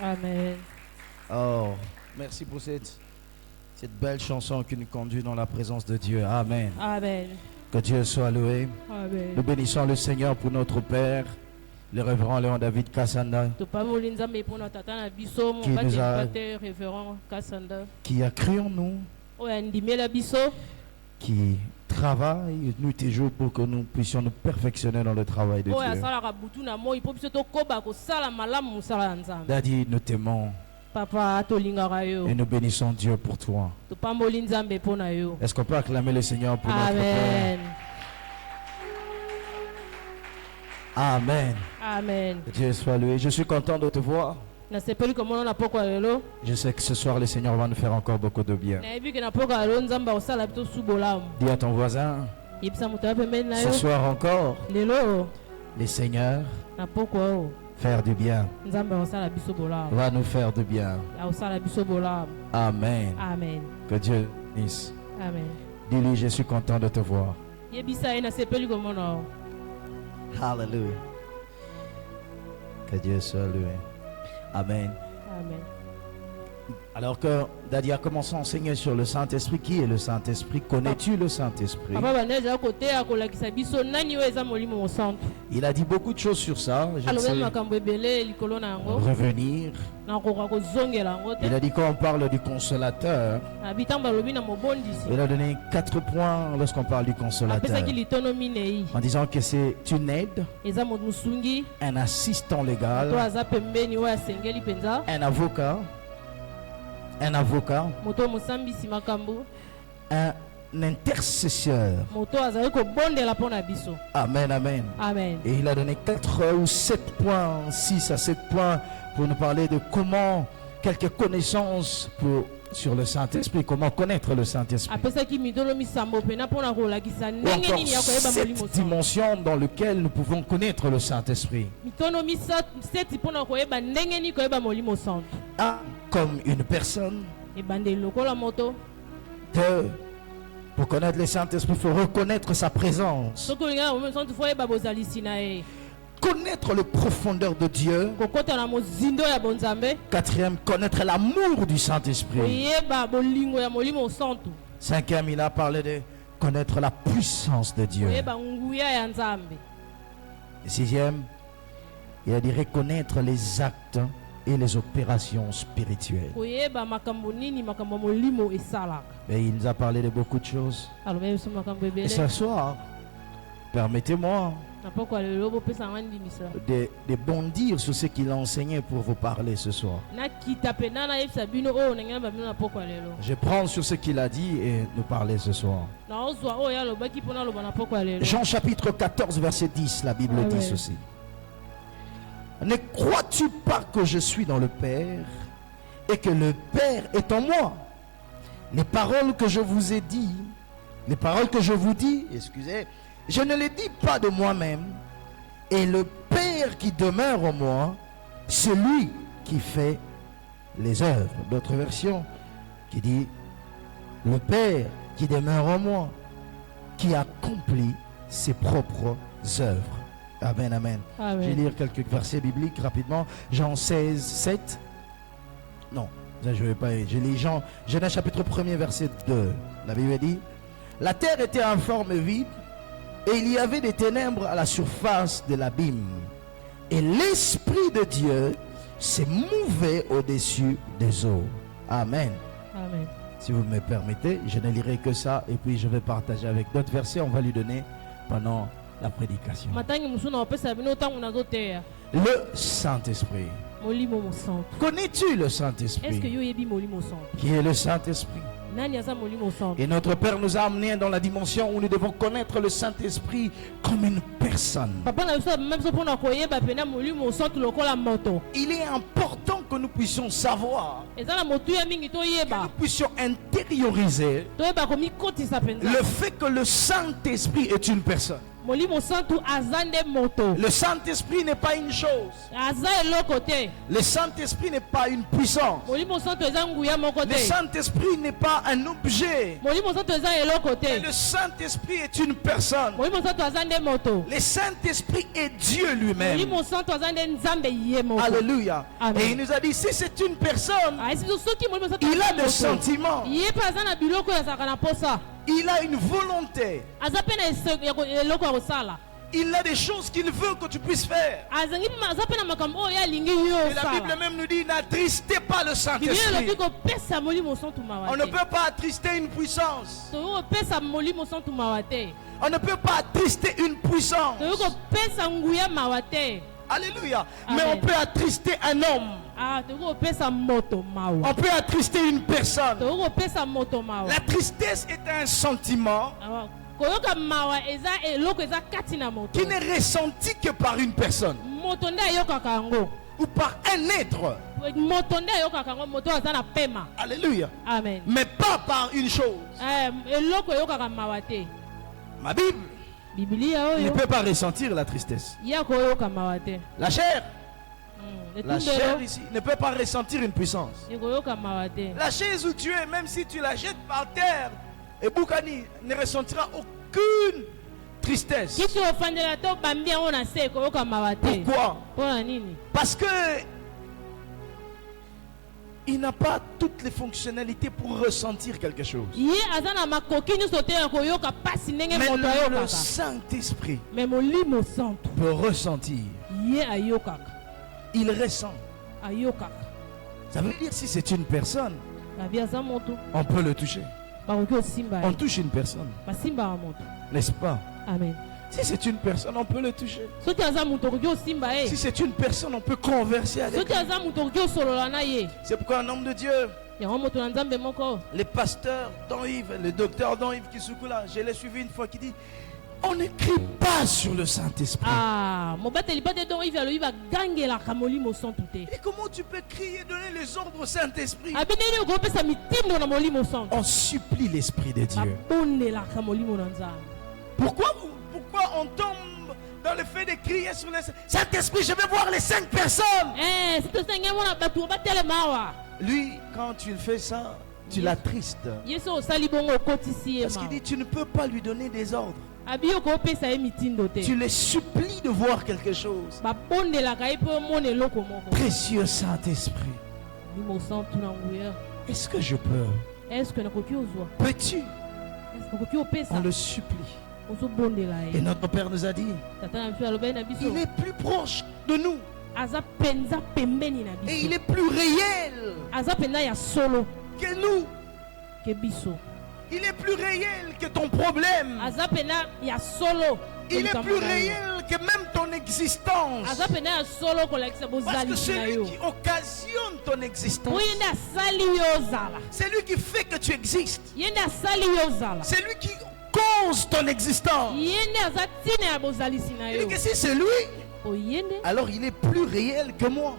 Amen. Oh, merci pour cette belle chanson qui nous conduit dans la présence de Dieu. Amen. Amen. Que Dieu soit loué. Amen. Nous bénissons le Seigneur pour notre Père, le révérend Léon David Kassanda, qui a cru en nous, qui travaille nuit et jour pour que nous puissions nous perfectionner dans le travail de Dieu. Daddy, nous t'aimons et nous bénissons Dieu pour toi. Est-ce qu'on peut acclamer le Seigneur pour notre Père? Amen. Amen. Que Dieu soit loué. Je suis content de te voir. Je sais que ce soir le Seigneur va nous faire encore beaucoup de bien. Dis à ton voisin, ce soir encore, le Seigneur faire du bien, va nous faire du bien. Amen. Amen. Que Dieu bénisse. Amen. Dis-lui, je suis content de te voir. Hallelujah. Que Dieu soit loué. Amen. Amen. Alors que Daddy a commencé à enseigner sur le Saint-Esprit. Qui est le Saint-Esprit? Connais-tu le Saint-Esprit? Il a dit beaucoup de choses sur ça. Je ne sais revenir. Il a dit qu'on parle du consolateur. Il a donné 4 points lorsqu'on parle du consolateur. En disant que c'est une aide, un assistant légal, un avocat, un intercesseur. Amen, amen. Amen. Et il a donné 4 ou 7 points, 6 à 7 points pour nous parler de comment, quelques connaissances sur le Saint-Esprit, comment connaître le Saint-Esprit. Encore 7 dimensions dans lesquelles nous pouvons connaître le Saint-Esprit. Un, comme une personne. 2, pour connaître le Saint-Esprit, il faut reconnaître sa présence. Connaître le profondeur de Dieu. 4e, connaître l'amour du Saint-Esprit. 5e, il a parlé de connaître la puissance de Dieu. 6e, il a dit reconnaître les actes et les opérations spirituelles. Et il nous a parlé de beaucoup de choses. Et ce soir, permettez-moi de bondir sur ce qu'il a enseigné pour vous parler ce soir. Je prends sur ce qu'il a dit et nous parler ce soir. Jean chapitre 14 verset 10, la Bible dit ceci. Ne crois-tu pas que je suis dans le Père et que le Père est en moi? Les paroles que je vous ai dit, les paroles que je vous dis, excusez, je ne les dis pas de moi-même, et le Père qui demeure en moi, c'est lui qui fait les œuvres. D'autres versions qui dit le Père qui demeure en moi, qui accomplit ses propres œuvres. Amen, amen. Amen. Je vais lire quelques versets bibliques rapidement. Jean 16, 7. Non, je ne vais pas. Je lis Genèse chapitre 1er verset 2. La Bible dit, la terre était informe et vide, et il y avait des ténèbres à la surface de l'abîme. Et l'Esprit de Dieu s'est mouvé au-dessus des eaux. Amen. Amen. Si vous me permettez, je ne lirai que ça, et puis je vais partager avec d'autres versets. On va lui donner pendant la prédication. Le Saint-Esprit. Connais-tu le Saint-Esprit? Qui est le Saint-Esprit? Et notre Père nous a amenés dans la dimension où nous devons connaître le Saint-Esprit comme une personne. Il est important que nous puissions savoir, que nous puissions intérioriser le fait que le Saint-Esprit est une personne. Le Saint-Esprit n'est pas une chose. Le Saint-Esprit n'est pas une puissance. Le Saint-Esprit n'est pas un objet. Mais le Saint-Esprit est une personne. Le Saint-Esprit est Dieu lui-même. Alléluia. Amen. Et il nous a dit, si c'est une personne, il a des sentiments. Il a une volonté. Il a des choses qu'il veut que tu puisses faire. Et la Bible même nous dit, n'attristez pas le Saint-Esprit. On ne peut pas attrister une puissance. On ne peut pas attrister une puissance. Alléluia. Mais on peut attrister un homme. On peut attrister une personne. La tristesse est un sentiment qui n'est ressenti que par une personne ou par un être. Alléluia. Amen. Mais pas par une chose. Ma Bible ne peut pas ressentir la tristesse. La chair, la chair ici ne peut pas ressentir une puissance. La chaise où tu es, même si tu la jettes par terre, et Boukani ne ressentira aucune tristesse. Pourquoi? Parce que il n'a pas toutes les fonctionnalités pour ressentir quelque chose. Mais le Saint-Esprit peut ressentir. Il ressent. Ça veut dire si c'est une personne, on peut le toucher. On touche une personne, n'est-ce pas? Amen. Si c'est une personne, on peut le toucher. Si c'est une personne, on peut converser avec lui. C'est pourquoi un homme de Dieu, le pasteur Don-Yves, le docteur Don-Yves qui secoue là, je l'ai suivi une fois, qui dit, on ne crie pas sur le Saint-Esprit. Et comment tu peux crier et donner les ordres au Saint-Esprit? On supplie l'Esprit de Dieu. Pourquoi on tombe dans le fait de crier sur le Saint-Esprit? Je vais voir les 5 personnes. Lui, quand tu fais ça, tu l'attristes. Parce qu'il dit, tu ne peux pas lui donner des ordres. Tu les supplies de voir quelque chose. Précieux Saint-Esprit, est-ce que je peux? Peux-tu? On le supplie. Et notre Père nous a dit, il est plus proche de nous. Et il est plus réel que nous. Il est plus réel que ton problème. Il est plus réel que même ton existence. Parce que c'est lui qui occasionne ton existence. C'est lui qui fait que tu existes. C'est lui qui cause ton existence. Il dit que si c'est lui, alors il est plus réel que moi.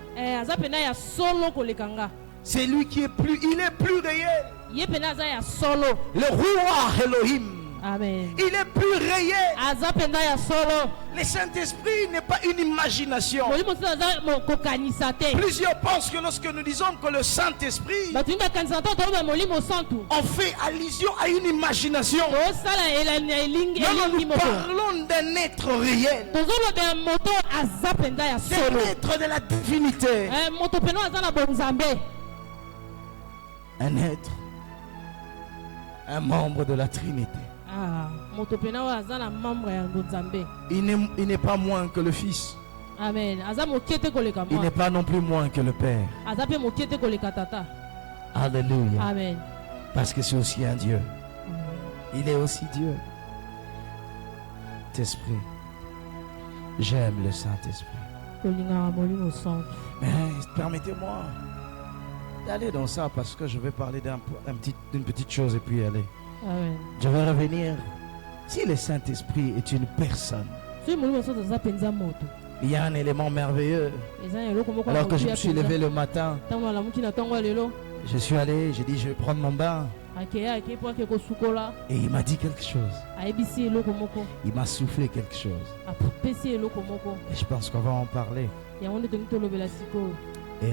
C'est lui qui est plus, il est plus réel. Le roi Elohim. Amen. Il est plus réel. Le Saint-Esprit n'est pas une imagination. Plusieurs pensent que lorsque nous disons que le Saint-Esprit, on fait allusion à une imagination. Non, nous parlons d'un être réel. D'un être de la divinité. Un être. Un membre de la Trinité. Il n'est pas moins que le Fils. Amen. Il n'est pas non plus moins que le Père. Alléluia. Amen. Parce que c'est aussi un Dieu. Il est aussi Dieu. Saint-Esprit. J'aime le Saint-Esprit. Mais permettez-moi d'aller dans ça parce que je vais parler d'une petite chose et puis aller. Amen. Je vais revenir. Si le Saint-Esprit est une personne, il y a un élément merveilleux. Alors que je me suis levé le matin, je suis allé, j'ai dit je vais prendre mon bain. Et il m'a dit quelque chose. Il m'a soufflé quelque chose. Et je pense qu'on va en parler. Et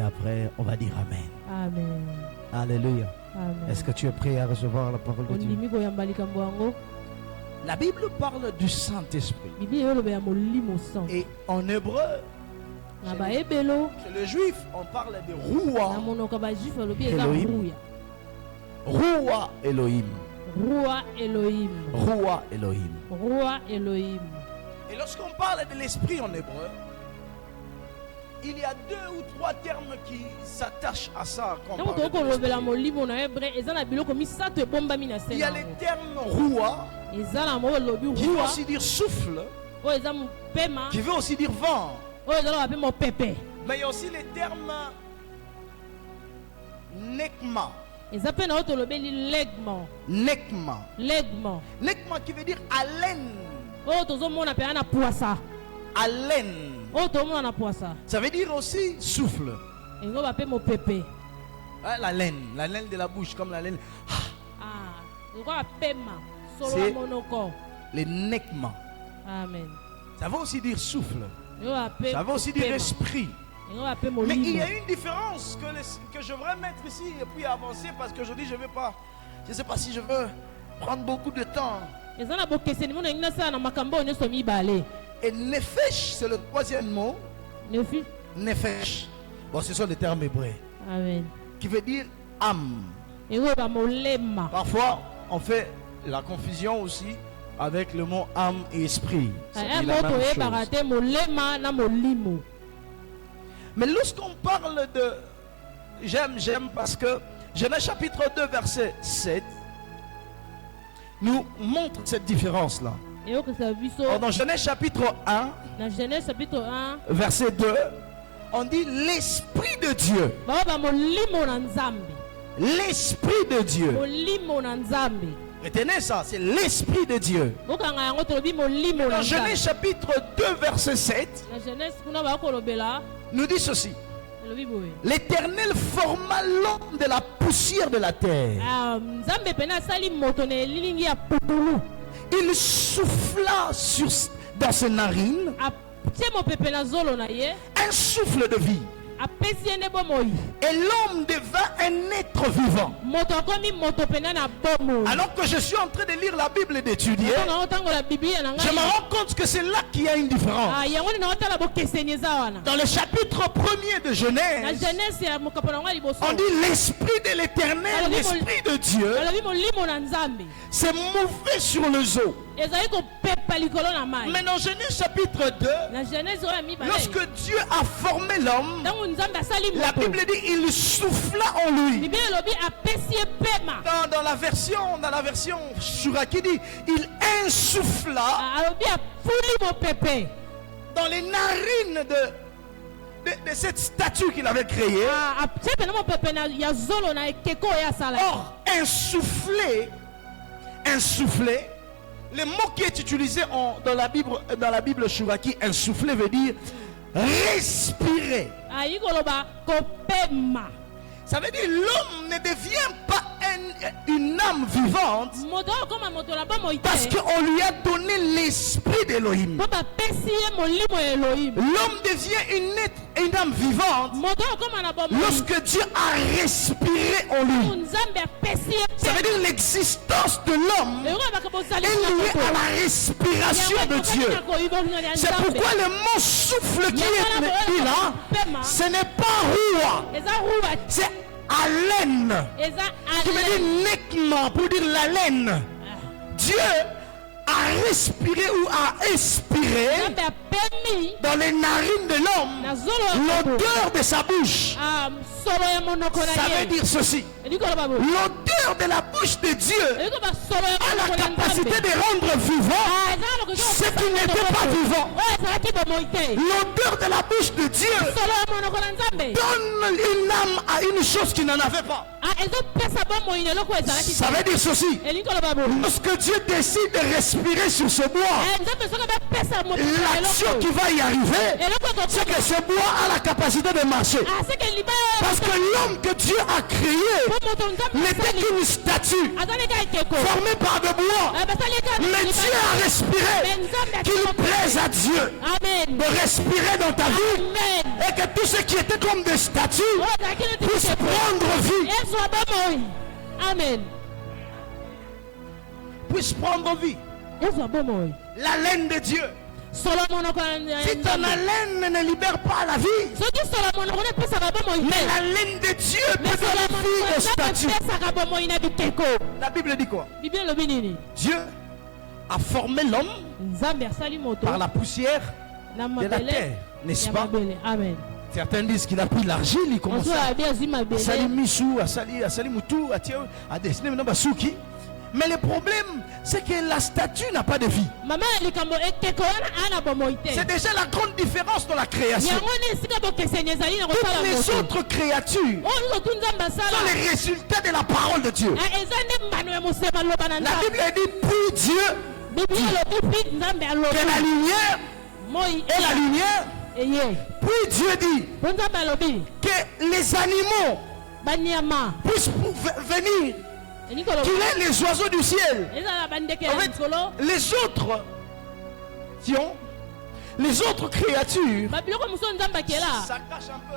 après, on va dire Amen. Amen. Alléluia. Amen. Est-ce que tu es prêt à recevoir la parole de Dieu? La Bible parle du Saint-Esprit. Et en hébreu, chez le juif, on parle de Roua Elohim. Roua Elohim. Roua Elohim. Roua Elohim. Roua Elohim. Et lorsqu'on parle de l'esprit en hébreu, il y a 2 ou 3 termes qui s'attachent à ça. Quand on parle de l'esprit. Il y a les termes Roua, qui veut aussi dire souffle, qui veut aussi dire vent. Mais il y a aussi les termes Nekma. Nekma. Nekma qui veut dire haleine. Haleine. Ça veut dire aussi souffle. La laine de la bouche, comme la laine. C'est les nekma. Amen. Ça veut aussi dire souffle. Ça veut aussi dire esprit. Mais il y a une différence que je voudrais mettre ici et puis avancer parce que je dis je ne sais pas si je veux prendre beaucoup de temps. Et nefesh, c'est le 3e mot. Nefesh. Bon, ce sont des termes hébreux. Amen. Qui veut dire âme. Parfois, on fait la confusion aussi avec le mot âme et esprit. C'est la même chose. Mais lorsqu'on parle de j'aime parce que Genèse chapitre 2 verset 7 nous montre cette différence-là. Dans Genèse chapitre 1 verset 2, on dit l'Esprit de Dieu. L'Esprit de Dieu. Retenez ça, c'est l'Esprit de Dieu. Dans Genèse chapitre 2 verset 7, nous dit ceci. L'Éternel forma l'homme de la poussière de la terre. Il souffla dans ses narines un souffle de vie. Et l'homme devint un être vivant. Alors que je suis en train de lire la Bible et d'étudier, je me rends compte que c'est là qu'il y a une différence. Dans le chapitre 1er de Genèse, on dit l'Esprit de l'Éternel, l'Esprit de Dieu, s'est mouvé sur les eaux. Mais dans Genèse chapitre 2, lorsque Dieu a formé l'homme, la Bible dit il souffla en lui. Dans la version Shuraki dit il insuffla dans les narines de cette statue qu'il avait créée. Or, insuffler, le mot qui est utilisé dans la Bible Shuraki, insuffler veut dire respirer. Ça veut dire l'homme ne devient pas une âme vivante parce qu'on lui a donné l'esprit d'Elohim. L'homme devient une âme vivante lorsque Dieu a respiré en lui. Ça veut dire l'existence de l'homme est liée à la respiration de Dieu. C'est pourquoi le mot souffle qui est dit là, ce n'est pas roua, c'est haleine. Qui veut dire nekma, pour dire la laine. Dieu a respiré ou a expiré dans les narines de l'homme l'odeur de sa bouche. Ça veut dire ceci. L'odeur de la bouche de Dieu a la capacité de rendre vivant ce qui n'était pas vivant. L'odeur de la bouche de Dieu donne une âme à une chose qui n'en avait pas. Ça veut dire ceci. Lorsque Dieu décide de respirer sur ce bois, l'action qui va y arriver, c'est que ce bois a la capacité de marcher. Parce que l'homme que Dieu a créé n'était qu'une statue formée par de bois. Mais Dieu a respiré, qu'il plaise à Dieu de respirer dans ta vie et que tout ce qui était comme des statues puisse prendre vie. Amen. Puisse prendre vie. La laine de Dieu. Si ton haleine ne libère pas la vie, mais la laine de Dieu peut donner vie au statut. La Bible dit quoi? Dieu a formé l'homme par la poussière de la terre, n'est-ce pas? Certains disent qu'il a pris l'argile, il commence à salir Missou, à salir Moutou, à dessiner maintenant Basuki. Mais le problème, c'est que la statue n'a pas de vie. C'est déjà la grande différence dans la création. Toutes les autres créatures sont les résultats de la parole de Dieu. La Bible dit, puis Dieu dit que la lumière est la lumière. Puis Dieu dit que les animaux puissent venir, qu'il ait les oiseaux du ciel. En fait, les autres créatures, ça cache un peu.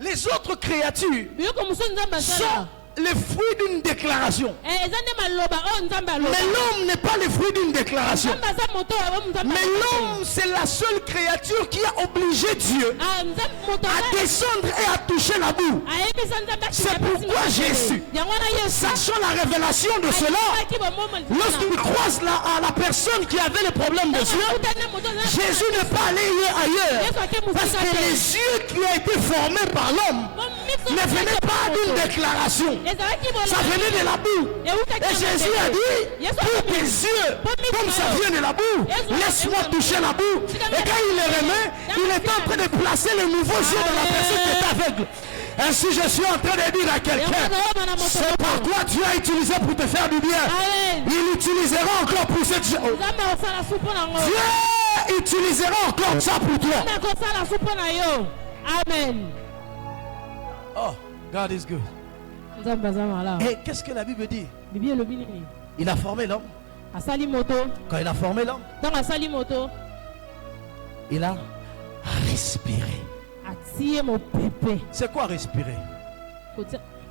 Les autres créatures sont le fruit d'une déclaration. Mais l'homme n'est pas le fruit d'une déclaration. Mais l'homme, c'est la seule créature qui a obligé Dieu à descendre et à toucher la boue. C'est pourquoi Jésus, sachant la révélation de cela, lorsqu'il croise la personne qui avait le problème de yeux, Jésus n'est pas allé ailleurs. Parce que les yeux qui ont été formés par l'homme ne venaient pas d'une déclaration. Ça venait de la boue. Et Jésus a dit, pour tes yeux, comme ça vient de la boue, laisse-moi toucher la boue. Et quand il les remet, il est en train de placer le nouveau yeux dans la personne qui est aveugle. Ainsi je suis en train de dire à quelqu'un, c'est par quoi Dieu a utilisé pour te faire du bien. Il utilisera encore pour cette chose. Dieu utilisera encore ça pour toi. Amen. Oh, God is good. Et qu'est-ce que la Bible dit? Il a formé l'homme. Quand il a formé l'homme, il a respiré. C'est quoi respirer?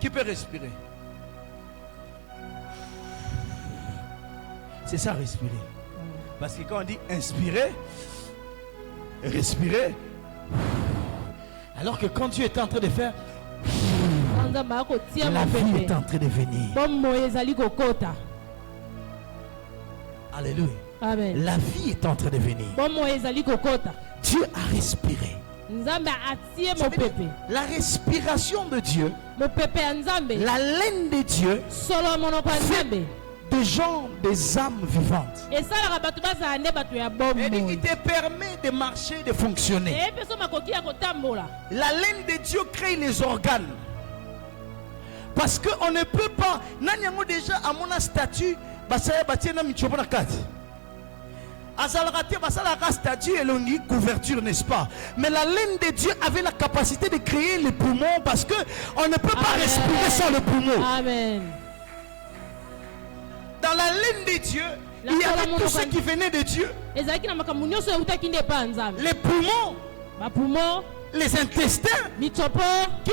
Qui peut respirer? C'est ça respirer. Parce que quand on dit inspirer, respirer, alors que quand Dieu est en train de faire, la vie est en train de venir. Alléluia. Amen. La vie est en train de venir. Dieu a respiré. La respiration de Dieu, la laine de Dieu, fait des gens, des âmes vivantes. Et il te permet de marcher, de fonctionner. La laine de Dieu crée les organes. Parce qu'on ne peut pas. Nanyango déjà à mon statut, basaya batiena michobona kati. Azalrate basala statut et l'on dit couverture, n'est-ce pas? Mais la laine de Dieu avait la capacité de créer les poumons parce que on ne peut pas respirer sans le poumon. Amen. Dans la laine de Dieu, il y avait tout ce qui venait de Dieu. Les poumons, les intestins. Qui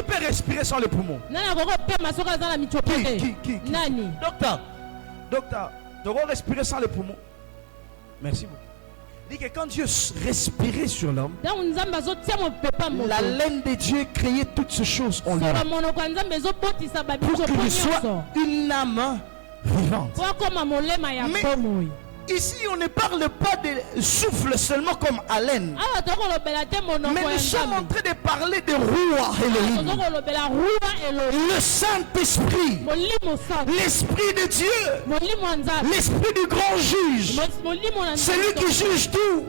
peut respirer sans les poumons? Qui? Docteur, tu dois respirer sans les poumons. Merci beaucoup. Dit que quand Dieu respirait sur l'homme, la laine de Dieu créait toutes ces choses en lui pour qu'il soit une âme vivante. Mais ici, on ne parle pas de souffle seulement comme haleine. Mais nous sommes en train de parler de Roi Elohim. Le Saint-Esprit. L'Esprit de Dieu. L'Esprit du grand juge. Celui qui juge tout.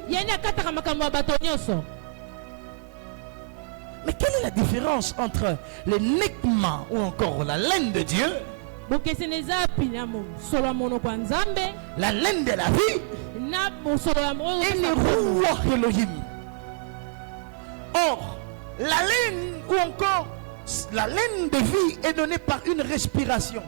Mais quelle est la différence entre le Nekma ou encore la laine de Dieu? La laine de la vie et le Roi Elohim. Or, La laine ou encore la laine de vie est donnée par une respiration.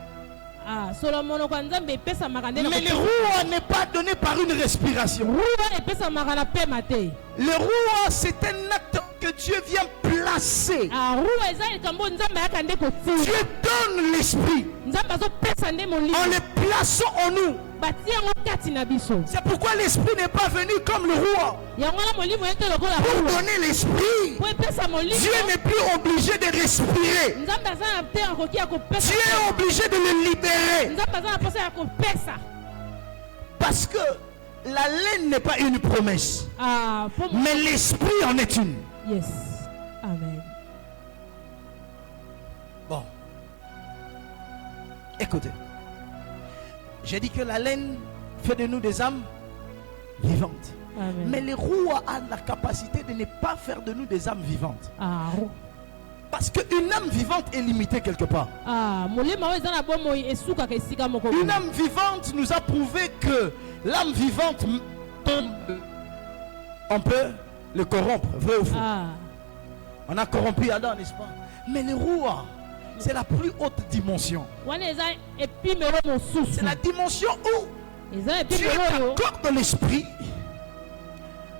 Ah, Solomon kwa nzambe epesa makande na Mais le roi n'est pas donné par une respiration. rua epesa makana pema te. Le roi, c'est un acte que Dieu vient placer. Ah, rua eza likambo nzambe yakande kotia. Dieu donne l'esprit Nzambe azopesa nde molimo. en le plaçant en nous. Batia yango kati na biso. C'est pourquoi l'esprit n'est pas venu comme le roi Yango na molimo ete lokola pour rua. donner l'esprit. Po epesa molimo. Dieu n'est plus obligé de respirer. Nzambe aza na te akoki ya kopesa. Dieu est obligé de le libérer. Nzambe aza na posa ya kopesa. Parce que la laine n'est pas une promesse, Ah, po mo. mais l'esprit en est une. Yes. Amen. Bon. Écoutez. J'ai dit que la laine fait de nous des âmes vivantes. Amen. Mais le roi a la capacité de ne pas faire de nous des âmes vivantes. Ah, ro. Parce qu'une âme vivante est limitée quelque part. Ah, molimo eza na bomo esuka ka esika moko. Une âme vivante nous a prouvé que l'âme vivante tombe. On peut le corrompre, vrai ou faux? Ah. On a corrompu Adam, n'est-ce pas? Mais le roi, c'est la plus haute dimension. Wana eza epimelo mosusu. C'est la dimension où Eza Dieu epimelo yo. t'accorde l'esprit.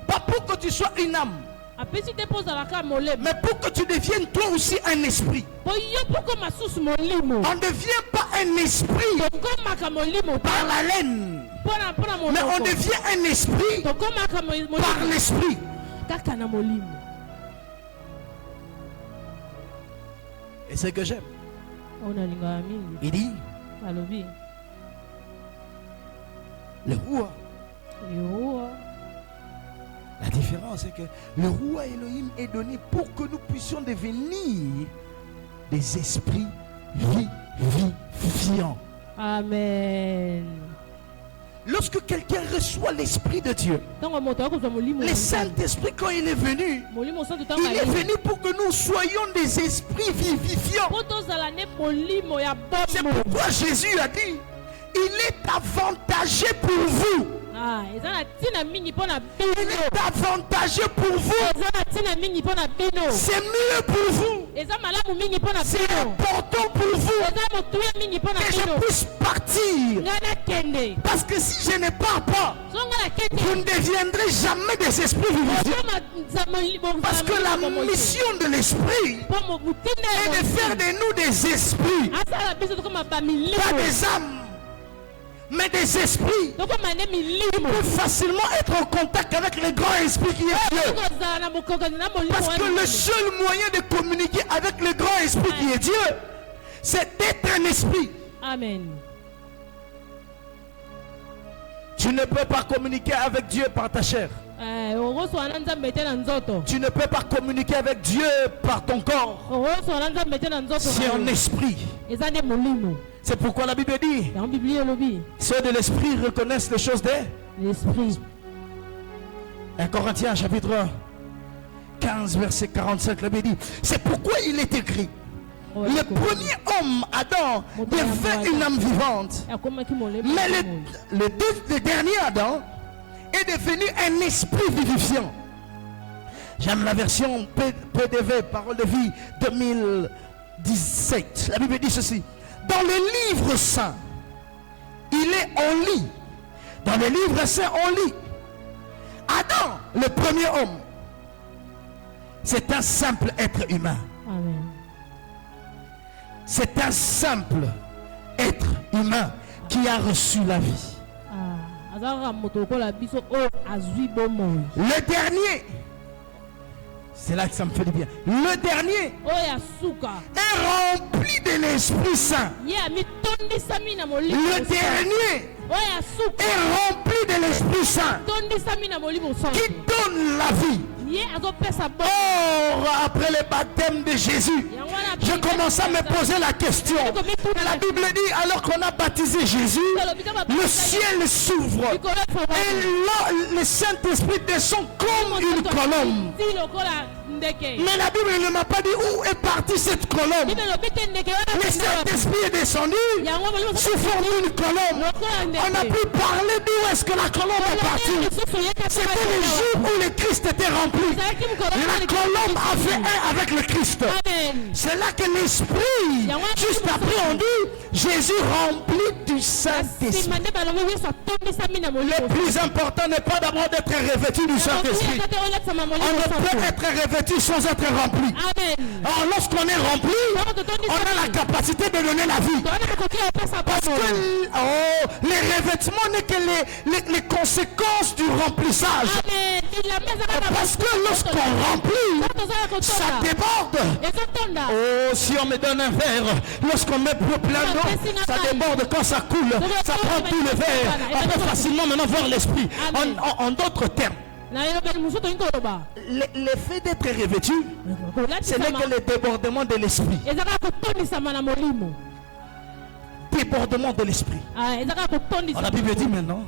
Pas pour que tu sois une âme, Apesi te poza la ka molemo. mais pour que tu deviennes toi aussi un esprit. Po yo poko masusu molimo. On ne devient pas un esprit Tokomaka molimo par la laine, pona mais monoko. on devient un esprit Tokomaka par molimo l'esprit. kaka na molimo. Et c'est ce que j'aime. On a linga mingi. Il dit, Alobi. le roi. Yo. La différence est que le roi Elohim est donné pour que nous puissions devenir des esprits vivifiants. Amen. Lorsque quelqu'un reçoit l'esprit de Dieu, Tango moto akozwa molimo. le Saint-Esprit, quand il est venu, Molimo santo il tanga est ye. venu pour que nous soyons des esprits vivifiants. Po tozala ne molimo ya C'est bomo. pourquoi Jésus a dit, il est avantageux pour vous. Ah, eza na tina mingi pona Il bino. est avantageux pour vous. Eza na tina mingi pona bino. C'est mieux pour vous. Eza malamu mingi pona C'est bino. important pour vous Eza motuya mingi pona que bino. je puisse partir. Ngana kende. Parce que si je ne pars pas, Songa la kende. vous ne deviendrez jamais des esprits vivifiants. Parce que la mission de l'esprit est de faire de nous des esprits, asala biso tokoma pas bamilimo. des âmes, mais des esprits. Tokoma ne milimo. Peut facilement être en contact avec le grand esprit qui est Dieu. Tokozala na mokonzi na molimo. Parce que le seul moyen de communiquer avec le grand esprit qui est Dieu, c'est d'être un esprit. Amen. Tu ne peux pas communiquer avec Dieu par ta chair. Okoswa na nzambe te na nzoto. Tu ne peux pas communiquer avec Dieu par ton corps. Okoswa na nzambe te na nzoto. C'est un esprit. Eza nde molimo. C'est pourquoi la Bible dit, Dans Biblie elobi. ceux de l'esprit reconnaissent les choses des... L'esprit. 1 Corinthiens chapitre 15 verset 45, la Bible dit, c'est pourquoi il est écrit, le premier homme, Adam, devint une âme vivante. Akomaki molimo. Mais le dernier Adam est devenu un esprit vivifiant. J'aime la version PDV, parole de vie 2017. La Bible dit ceci. Dans le livre saint, il est en lit. Dans le livre saint, on lit. Adam, le premier homme, c'est un simple être humain. Amen. C'est un simple être humain qui a reçu la vie. Ah, azaka moto kola biso o azui bomoi. Le dernier, c'est là que ça me fait du bien. Le dernier O ya suka. est rempli de l'Esprit Saint. Ye ami tondisami na molimo. Le dernier O ya suka. est rempli de l'Esprit Saint Tondisami na molimo santo. qui donne la vie. Ye azopesa bo. Or, après le baptême de Jésus, je commence à me poser la question. La Bible dit, alors qu'on a baptisé Jésus, le ciel s'ouvre. Et là, le Saint-Esprit descend comme une colombe. Mais la Bible ne m'a pas dit où est partie cette colombe. Le Saint-Esprit est descendu sous forme d'une colombe. On a pu parler d'où est-ce que la colombe est partie. C'était le jour où le Christ était rempli. La colombe a fait un avec le Christ. C'est là que l'Esprit, juste après on dit, Jésus rempli du Saint-Esprit. Le plus important n'est pas d'abord d'être revêtu du Saint-Esprit. On ne peut être revêtu sans être rempli. Alors lorsqu'on est rempli, on a la capacité de donner la vie. Parce que les revêtements n'est que les conséquences du remplissage. Parce que lorsqu'on remplit, ça déborde. Oh, si on me donne un verre, lorsqu'on met plein d'eau, ça déborde. Quand ça coule, ça prend tout le verre. On peut facilement maintenant voir l'esprit. En d'autres termes, l'effet d'être revêtu, ce n'est que le débordement de l'esprit. Débordement de l'esprit. La Bible dit maintenant,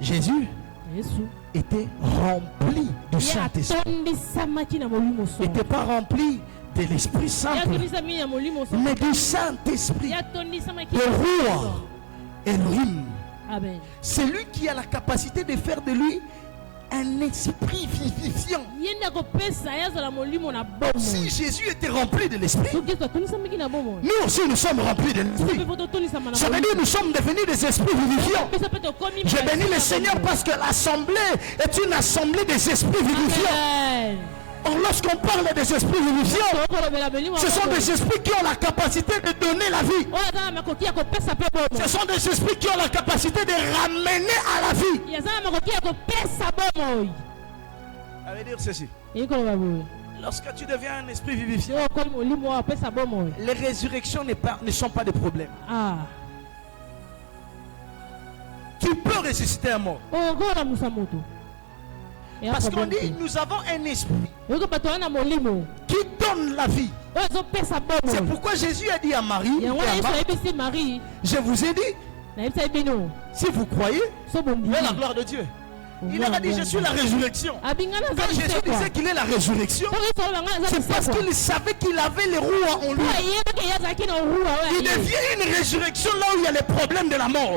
Jésus était rempli du Saint-Esprit. Il n'était pas rempli de l'Esprit simple, mais du Saint-Esprit, de Ruach Elohim. C'est lui qui a la capacité de faire de lui un esprit vivifiant. Si Jésus était rempli de l'esprit, nous aussi nous sommes remplis de l'esprit. Ça veut dire que nous sommes devenus des esprits vivifiants. Je bénis le Seigneur parce que l'assemblée est une assemblée des esprits vivifiants. Or, lorsqu'on parle des esprits vivifiants, ce sont des esprits qui ont la capacité de donner la vie. Ce sont des esprits qui ont la capacité de ramener à la vie. Ça veut dire ceci. Lorsque tu deviens un esprit vivifiant, les résurrections ne sont pas des problèmes. Tu peux ressusciter un mort. Parce qu'on dit, nous avons un esprit qui donne la vie. C'est pourquoi Jésus a dit à Marie, je vous ai dit, si vous croyez, vous avez la gloire de Dieu. Il leur a dit, je suis la résurrection. Quand Jésus disait qu'il est la résurrection, c'est parce qu'il savait qu'il avait les roues en lui. Il devient une résurrection là où il y a les problèmes de la mort.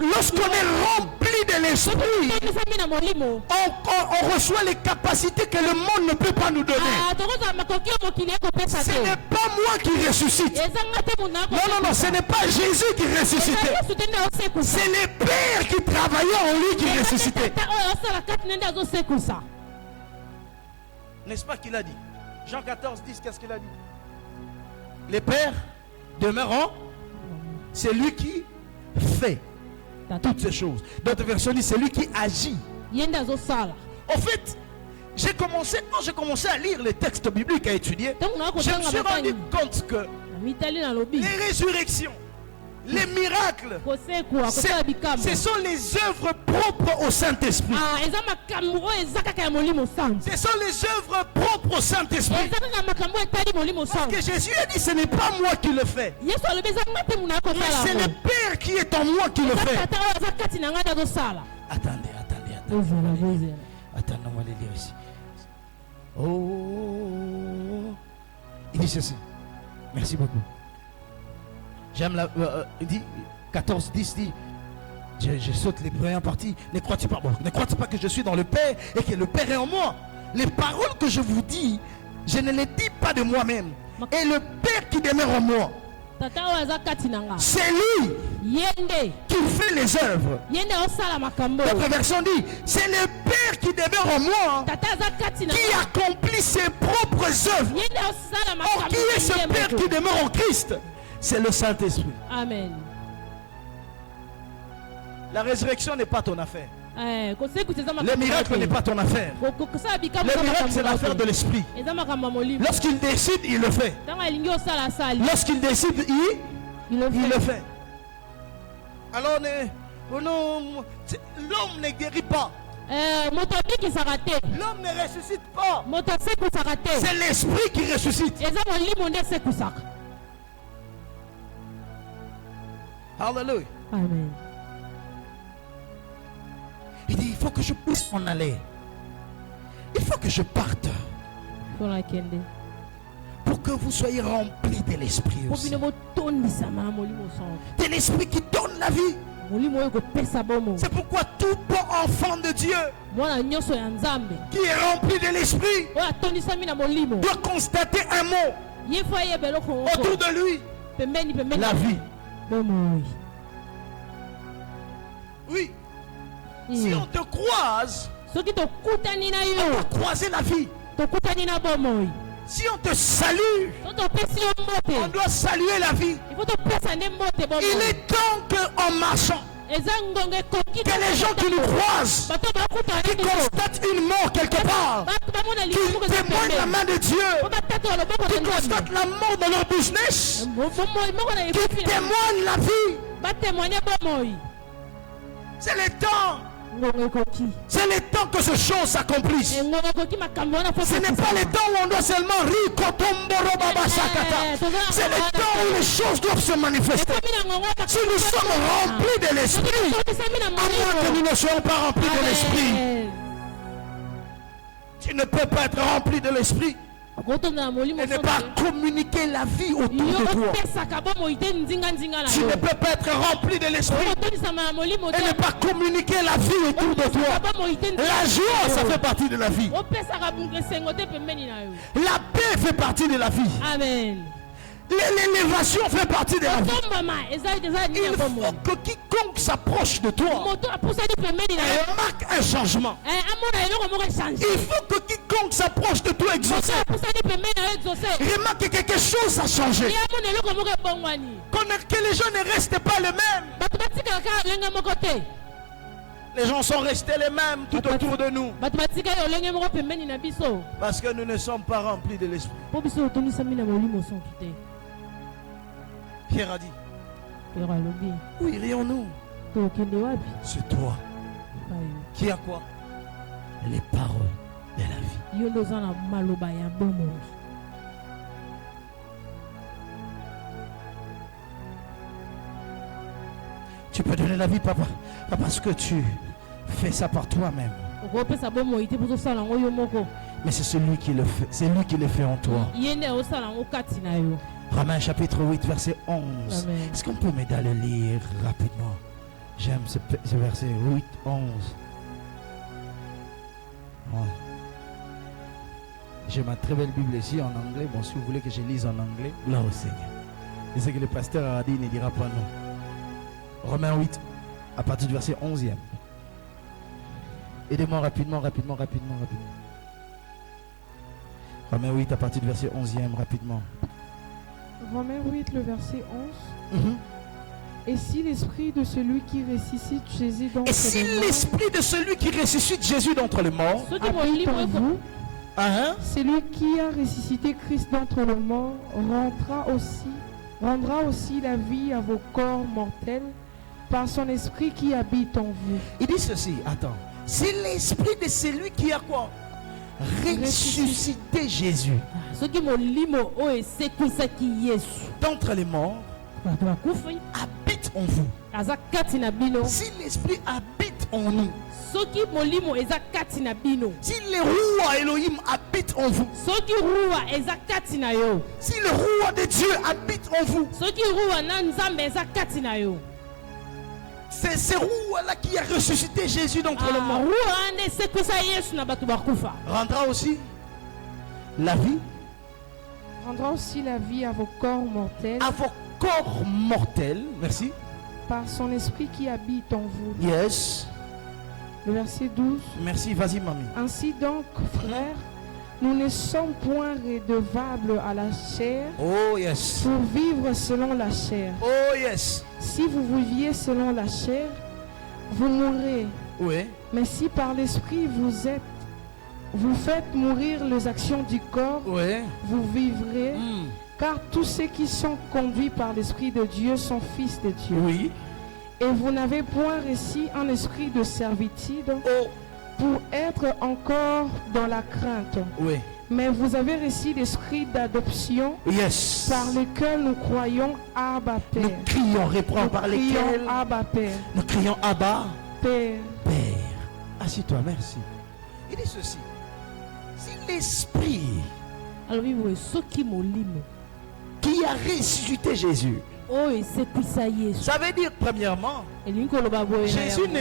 Lorsqu'on est rempli de l'esprit, on reçoit les capacités que le monde ne peut pas nous donner. Ce n'est pas moi qui ressuscite. Non, ce n'est pas Jésus qui ressuscitait. C'est les pères qui travaillaient en lui qui ressuscitait. N'est-ce pas qu'il a dit? Jean 14, 10, qu'est-ce qu'il a dit? Les pères demeurant, c'est lui qui fait toutes ces choses. D'autres versions disent c'est lui qui agit. En fait, quand j'ai commencé à lire les textes bibliques à étudier, je me suis rendu compte que les résurrections, les miracles, ce sont les œuvres propres au Saint-Esprit. Ce sont les œuvres propres au Saint-Esprit. Parce que Jésus a dit, ce n'est pas moi qui le fais, mais c'est le Père qui est en moi qui le fait. Attendez. Attendez, on va les lire ici. Oh, il dit ceci. Merci beaucoup. J'aime la. Il dit 14, 10 dit. Je saute les premières parties. Ne crois-tu pas que je suis dans le Père et que le Père est en moi? Les paroles que je vous dis, je ne les dis pas de moi-même. Et le Père qui demeure en moi, c'est lui qui fait les œuvres. Notre version dit, c'est le Père qui demeure en moi qui accomplit ses propres œuvres. Or, qui est ce Père qui demeure en Christ? C'est le Saint-Esprit. Amen. La résurrection n'est pas ton affaire. Le miracle n'est pas ton affaire. Le miracle, c'est l'affaire de l'esprit. Lorsqu'il décide, il le fait. Lorsqu'il décide, il le fait. Alors, l'homme ne guérit pas. L'homme ne ressuscite pas. C'est l'esprit qui ressuscite. Alléluia. Amen. Il dit, il faut que je puisse m'en aller. Il faut que je parte Pour la kende. pour que vous soyez remplis de l'esprit Pour aussi. bino botondisa ma molimo son. De l'esprit qui donne la vie. Molimo yo kopesa bomo. C'est pourquoi tout bon enfant de Dieu Mwana nyonso ya Nzambe. qui est rempli de l'esprit Oyo atondisami na molimo. doit constater un mot Ye fo ye beloko moko. autour de lui. Pembeni pembeni. La vie. Bomo. Oui. Si on te croise, Soki tokutani na on yo. doit croiser la vie. Tokutani na bomo. Si on te salue, So topesi yo on mbote. doit saluer la vie. Il faut topesa nde mbote bomo. Il est temps qu'en marchant, Eza ngonge koki. que les gens qui nous croisent, Bato bakutana qui biso. constatent une mort quelque part, Bato bamona qui likambo eza témoignent la pembeni. main de Dieu, Batatu loboko na qui Nzambe. constatent la mort dans leur business, Moko na qui efifi na témoignent la vie. batémoigner bomoi. C'est le temps. Ngonge koki. C'est le temps que ces choses s'accomplissent. Ngonge koki makambo wana Ce n'est pas le temps où on doit seulement rire kotomboro baba sakata. C'est le temps où les choses doivent se manifester. Si nous sommes remplis de l'esprit, à moins que nous ne soyons pas remplis de l'esprit, tu ne peux pas être rempli de l'esprit et ne pas communiquer la vie autour de toi. Tu ne peux pas être rempli de l'esprit et ne pas communiquer la vie autour de toi. La joie, ça fait partie de la vie. La paix fait partie de la vie. Amen. L'élévation fait partie de la vie. Il Il faut que quiconque s'approche de toi marque un changement. Il faut que quiconque s'approche de toi exauce. Remarque que quelque chose a changé. Que les gens ne restent pas les mêmes. Les gens sont restés les mêmes tout autour de nous. Parce que nous ne sommes pas remplis de l'esprit. Pierre a dit, où irions-nous? C'est toi qui a quoi? Les paroles de la vie. Tu peux donner la vie, papa, pas parce que tu fais ça par toi-même, mais c'est celui qui le fait. C'est lui qui le fait en toi. Romains chapitre 8 verset 11. Amen. Est-ce qu'on peut m'aider à le lire rapidement? J'aime ce verset 8, 11. Ouais. J'ai ma très belle Bible ici en anglais. Bon, si vous voulez que je lise en anglais, là au Seigneur. Et ce que le pasteur a dit, il ne dira pas non. Romains 8, à partir du verset 11e. Aidez-moi rapidement. Romains 8, à partir du verset 11e, rapidement. Romains 8, le verset 11. Et si l'esprit de celui qui ressuscite Jésus d'entre Et si les morts l'esprit de celui qui ressuscite Jésus d'entre les morts, habite en vous, hein, celui qui a ressuscité Christ d'entre les morts rendra aussi la vie à vos corps mortels par son esprit qui habite en vous. il dit ceci, attends. C'est l'esprit de celui qui a quoi? Ressuscité Jésus d'entre les morts habite en vous. Si l'esprit habite en nous, si le roi Elohim habite en vous, si le roi de Dieu habite en vous, c'est ce roi-là qui a ressuscité Jésus d'entre les morts. Rendra aussi la vie Rendra aussi la vie à vos corps mortels à vos corps mortels. Merci. par son esprit qui habite en vous. Yes. Le verset 12. Merci, vas-y, mamie. Ainsi donc, frères, nous ne sommes point redevables à la chair Oh, yes. pour vivre selon la chair. Oh, yes. Si vous viviez selon la chair, vous mourrez. Oui. Mais si par l'esprit vous faites mourir les actions du corps, Oui. vous vivrez. Hmm. Car tous ceux qui sont conduits par l'Esprit de Dieu sont fils de Dieu. Oui. Et vous n'avez point reçu un esprit de servitude Oh. pour être encore dans la crainte. Oui. Mais vous avez reçu l'esprit d'adoption Yes. par lequel nous croyons Abba Nous Père. crions, reprends Nous par crions lesquels Abba Père. nous crions Abba Père. Père. Assis-toi, merci. Il dit ceci. l'esprit Alors bible soki molimo qui a ressuscité Jésus. oyo esekwisa Yesu. Ça veut dire premièrement, Elingi koloba boye na Jésus yango.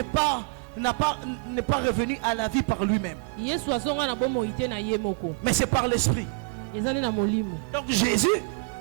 n'est pas revenu à la vie par lui-même, Yesu azonga na bomoi te na ye moko. mais c'est par l'esprit. Eza nde na molimo. Donc Jésus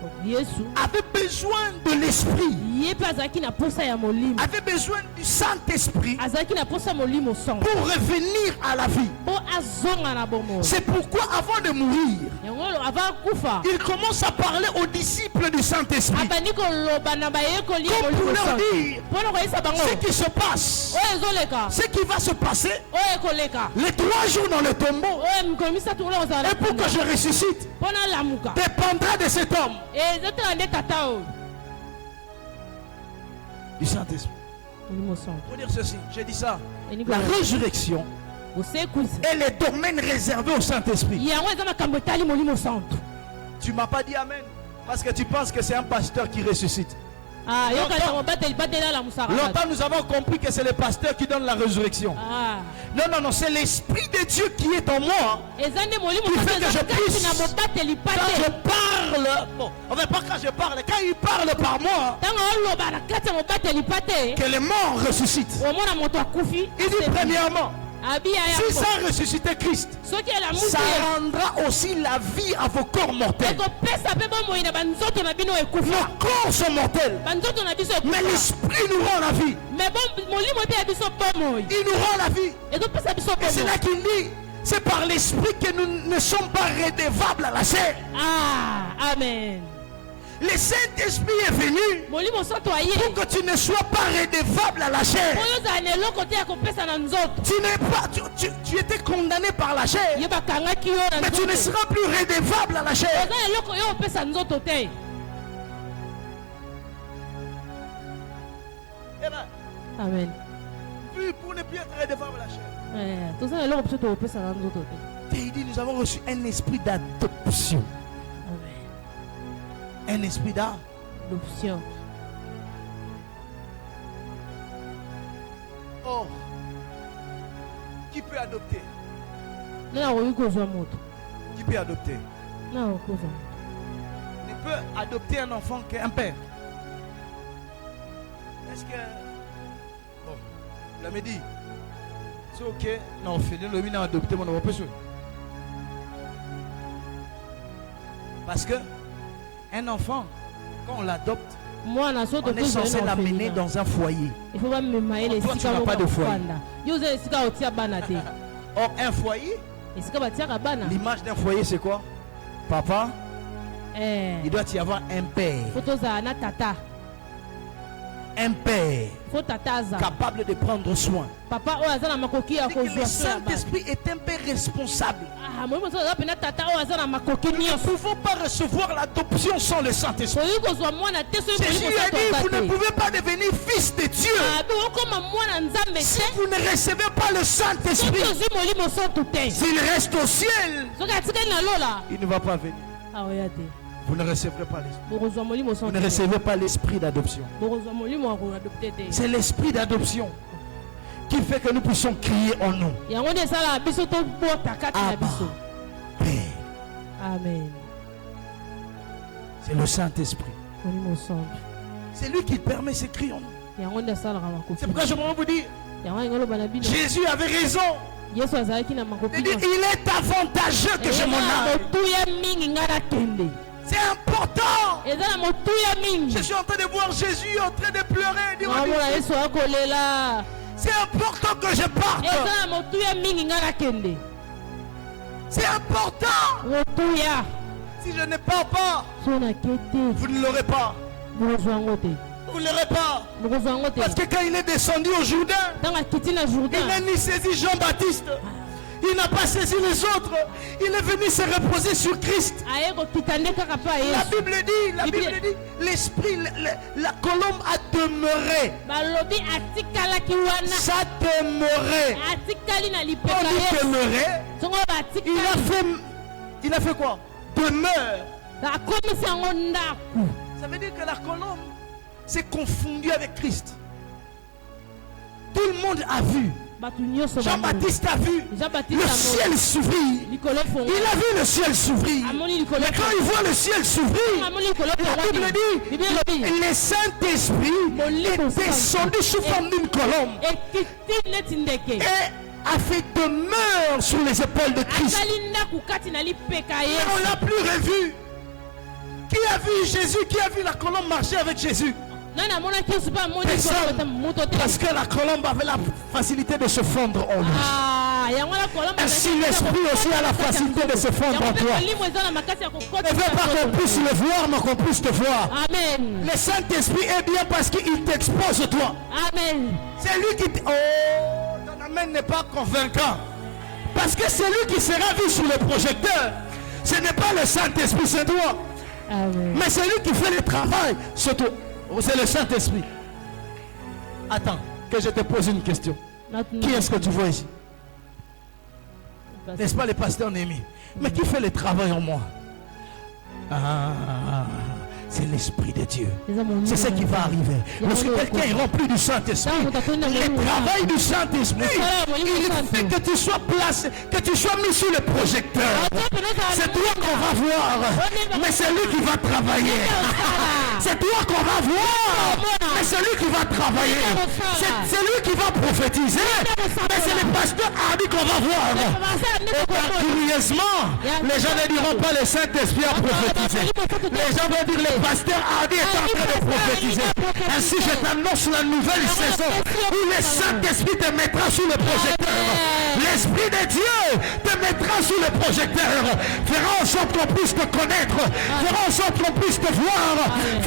Donc, Yesu avait besoin de l'esprit, ye mpe azalaki na posa ya molimo. avait besoin du Saint-Esprit Azalaki na posa molimo son. pour revenir à la vie. Po azonga na bomoi. C'est pourquoi avant de mourir, Yango avant kufa. il commence à parler aux disciples du Saint-Esprit Abandi koloba na bayekoli ya comme pour molimo leur son. dire Mpona koyesa bango. ce qui se passe, Oyo ezoleka. ce qui va se passer Oyo ekoleka. les 3 jours dans le tombeau Oyo mikolo misatu kuna kozala et pour que je ressuscite mpona lamuka. dépendra de cet homme, Ezotala nde tata oyo. du Saint-Esprit. Molimo son. Pour dire ceci, j'ai dit ça, Elingi la koloba. résurrection Osekwisa. est le domaine réservé au Saint-Esprit. Yango eza makambo etali molimo santo. Tu m'as pas dit amen parce que tu penses que c'est un pasteur qui ressuscite. Ah, yoka Longtemps- tango bateli batela la musaka. Longtemps nous avons compris que c'est le pasteur qui donne la résurrection. Ah. Non, non, non, c'est l'Esprit de Dieu qui est en moi. Eza nde molimo Qui santo fait que eza je kati puisse, na mobateli quand je pate. parle, bon, enfin pas quand je parle, quand il parle par moi, Tango oloba na kati ya mobateli pate. que les morts ressuscitent. Omona moto akufi. Il dit premièrement, Abia si yango. ça ressuscité Christ, Soki ela ça muti. rendra aussi la vie à vos corps mortels. Ekopesa pe bomoi na banzoto na bino ekufa. Nos corps sont mortels, Banzoto na biso mais ekufa. l'Esprit nous rend la vie. Mais bon molimo pe ya biso bomoi. Il nous rend la vie. Ekopesa biso Et c'est bomoi. là qu'il dit, c'est par l'Esprit que nous ne sommes pas redevables à la chair. Ah, amen. Le Saint-Esprit est venu Molimo santo aye. pour que tu ne sois pas redevable à la chair. Oyo za na eloko te ya kopesa na nzoto. Tu n'es pas, tu étais condamné par la chair, Ye bakangaki yo na mais tu ne nzoto. seras plus redevable à la chair. Oza na eloko yo opesa nzoto te. Amen. Plus pour ne plus être redevable à la chair. Toza na eloko biso tokopesa na nzoto te. Et il dit, nous avons reçu un esprit d'adoption. Amen. Un esprit d'adoption. L'option. Oh, qui peut adopter? Nana okoki kozwa moto. Qui peut adopter? Nana okoki kozwa moto. Ne peut adopter un enfant qu'un père. Est-ce que... Bon, la me dit, c'est ok. Non, Félix, le n'a adopté mon enfant. Parce que un enfant, quand on l'adopte, Mwana so on est censé l'amener dans un foyer. Il faut pas me mailler Toi, les tu n'as pas de foyer. Yo ze esika otia bana te. Or, un foyer, Esika batiaka bana. l'image d'un foyer, c'est quoi? Papa, il doit y avoir un père. Faut tozala na tata. Un père Faut tata aza. capable de prendre soin. Papa oyo aza na makoki ya C'est que le kozwa soin ya bana. Saint-Esprit est un père responsable. Ah, moi moto aza pena tata oyo aza na makoki Nous ne nyonso. pouvons pas recevoir l'adoption sans le Saint-Esprit. Soki kozwa mwana te soki Jésus koyi a dit, vous kozwa ne te. pouvez pas devenir fils de Dieu Ah, bi okoma mwana nzambe si te. vous ne recevez pas le Soki Saint-Esprit. ozwi molimo santu te. S'il reste au ciel, Soki atikali na lola. il ne va pas venir. Ah, oya te. Vous ne recevrez pas l'esprit. Bokozwa molimo Vous santu. ne recevez pas l'esprit d'adoption. Bokozwa molimo ya koadopte te. C'est l'esprit d'adoption qui fait que nous puissions crier en nous. Yango nde esalaka biso tobota kati na Abba, biso. Père. Amen. C'est le Saint-Esprit. Molimo santu. C'est lui qui permet ces cris en nous. Yango nde asalaka makoki. C'est pourquoi je veux vous dire, Yango alingi oloba na bino. Jésus avait raison. Yesu azalaki na makoki Il dit, nyonso. il est avantageux que je m'en Eza na aille. motuya mingi ngai nakende. C'est important. Eza na motuya mingi. Je suis en train de voir Jésus en train de pleurer. Dire, Naomona Yesu akolela. c'est important que je parte. Eza na motuya mingi ngai nakende. C'est important. Motuya. Si je ne pars pas, So nakete. vous ne l'aurez pas. Bokozwa yango te. Vous ne l'aurez pas. Bokozwa yango Parce te. que quand il est descendu au Jourdain, Ntango akiti na il Jourdain. n'a ni saisi Jean-Baptiste. Il n'a pas saisi les autres. Il est venu se reposer sur Christ. Aye kokita nde kaka mpe ya La Yesu. Bible dit, l'esprit, la colombe a demeuré. Balobi atikalaki wana. Ça demeurait. Atikali na On lipeka dit Yesu. demeurer. Songo Il a fait quoi? Demeure. bakomisi yango ndako. Ça veut dire que la colombe s'est confondue avec Christ. Tout le monde a vu Jean-Baptiste a vu le ciel s'ouvrir. Il a vu le ciel s'ouvrir. Mais quand il voit le ciel s'ouvrir, la Bible dit le Saint-Esprit est descendu sous forme d'une colombe et a fait demeure sur les épaules de Christ. Mais on ne l'a plus revu. Qui a vu Jésus? Qui a vu la colombe marcher avec Jésus? Parce que la colombe avait la facilité de se fondre en lui. Ainsi l'esprit aussi a la facilité de se fondre en toi. Ne veux pas qu'on puisse le voir, mais qu'on puisse te voir. Amen. Le Saint-Esprit est bien parce qu'il t'expose toi. Amen. C'est lui qui... Oh, ton amen n'est pas convaincant. Parce que c'est lui qui sera vu sur le projecteur. Ce n'est pas le Saint-Esprit, c'est toi. Amen. Mais c'est lui qui fait le travail. C'est toi. C'est le Saint-Esprit. Attends, que je te pose une question. Qui est-ce que tu vois ici? N'est-ce pas le pasteur Némi? Mais qui fait le travail en moi? C'est l'Esprit de Dieu. C'est ce qui va arriver. Lorsque quelqu'un est rempli du Saint-Esprit, le travail du Saint-Esprit, il fait que tu sois placé, que tu sois mis sur le projecteur. C'est toi qu'on va voir, mais c'est lui qui va travailler. C'est toi qu'on va voir, mais c'est lui qui va travailler. C'est lui qui va prophétiser, mais c'est le pasteur Hardy qu'on va voir. Et curieusement, les gens ne diront pas le Saint-Esprit a prophétisé. Les gens vont dire le pasteur Hardy est en train de prophétiser. Ainsi je t'annonce la nouvelle saison où le Saint-Esprit te mettra sous le projecteur. L'Esprit de Dieu te mettra sous le projecteur. Fera en sorte qu'on puisse te connaître. Fera en sorte qu'on puisse te voir.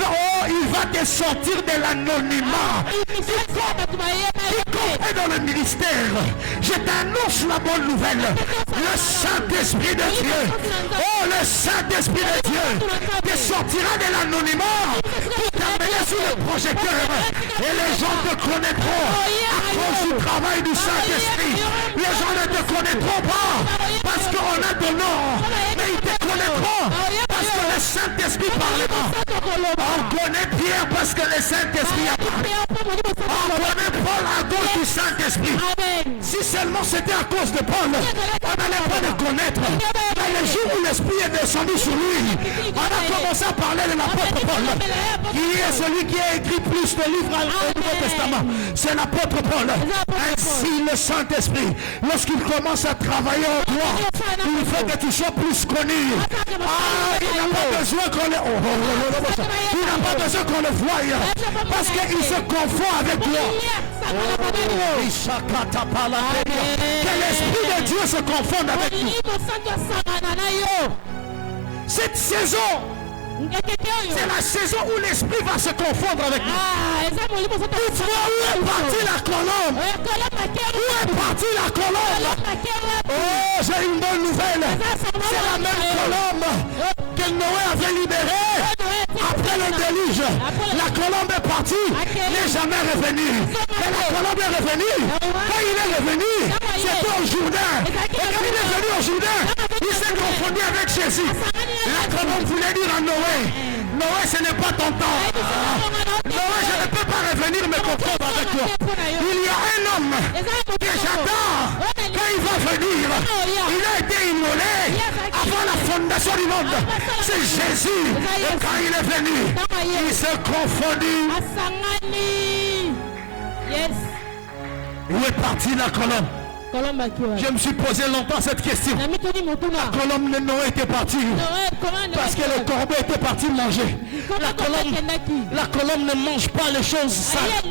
Oh, il va te sortir de l'anonymat. Quiconque est dans le ministère, je t'annonce la bonne nouvelle. Le Saint-Esprit de Dieu, oh le Saint-Esprit de Dieu, te sortira de l'anonymat pour t'amener sous le projecteur. Et les gens te connaîtront à cause du travail du Saint-Esprit. Les gens ne te connaîtront pas parce qu'on a ton nom, mais ils te connaîtront parce que le Saint-Esprit parlera. On connaît Pierre parce que le Saint-Esprit a parlé. On connaît Paul à cause du Saint-Esprit. Si seulement c'était à cause de Paul, on n'allait pas le connaître. Mais le jour où l'Esprit est descendu sur lui, on a commencé à parler de l'apôtre Paul. Qui est celui qui a écrit plus de livres au Nouveau Testament? C'est l'apôtre Paul. Ainsi le Saint-Esprit, lorsqu'il commence à travailler en toi, il fait que tu sois plus connu. Il n'a pas besoin qu'on le... Il n'a pas besoin qu'on le voie parce qu'il se confond avec toi. Que l'Esprit de Dieu se confonde avec nous. Cette saison, c'est la saison où l'Esprit va se confondre avec nous. Tu vois où est partie la colombe? Où est partie la colombe? Oh, j'ai une bonne nouvelle. C'est la même colombe que Noé avait libérée après le déluge. La colombe est partie, n'est jamais revenue. Et la colombe est revenue. Quand il est revenu, c'était au Jourdain. Et quand il est venu au Jourdain, il s'est confondu avec Jésus. La colombe voulait dire à Noé, Noé, ce n'est pas ton temps. Noé, je ne peux pas revenir me confondre avec toi. Il y a un homme que j'attends. Quand il va venir, il a été immolé avant la fondation du monde. C'est Jésus. Et quand il est venu, il s'est confondu. Où est partie la colombe? Je me suis posé longtemps cette question. La colombe de Noé était partie parce que le corbeau était parti manger. La colombe ne mange pas les choses sales.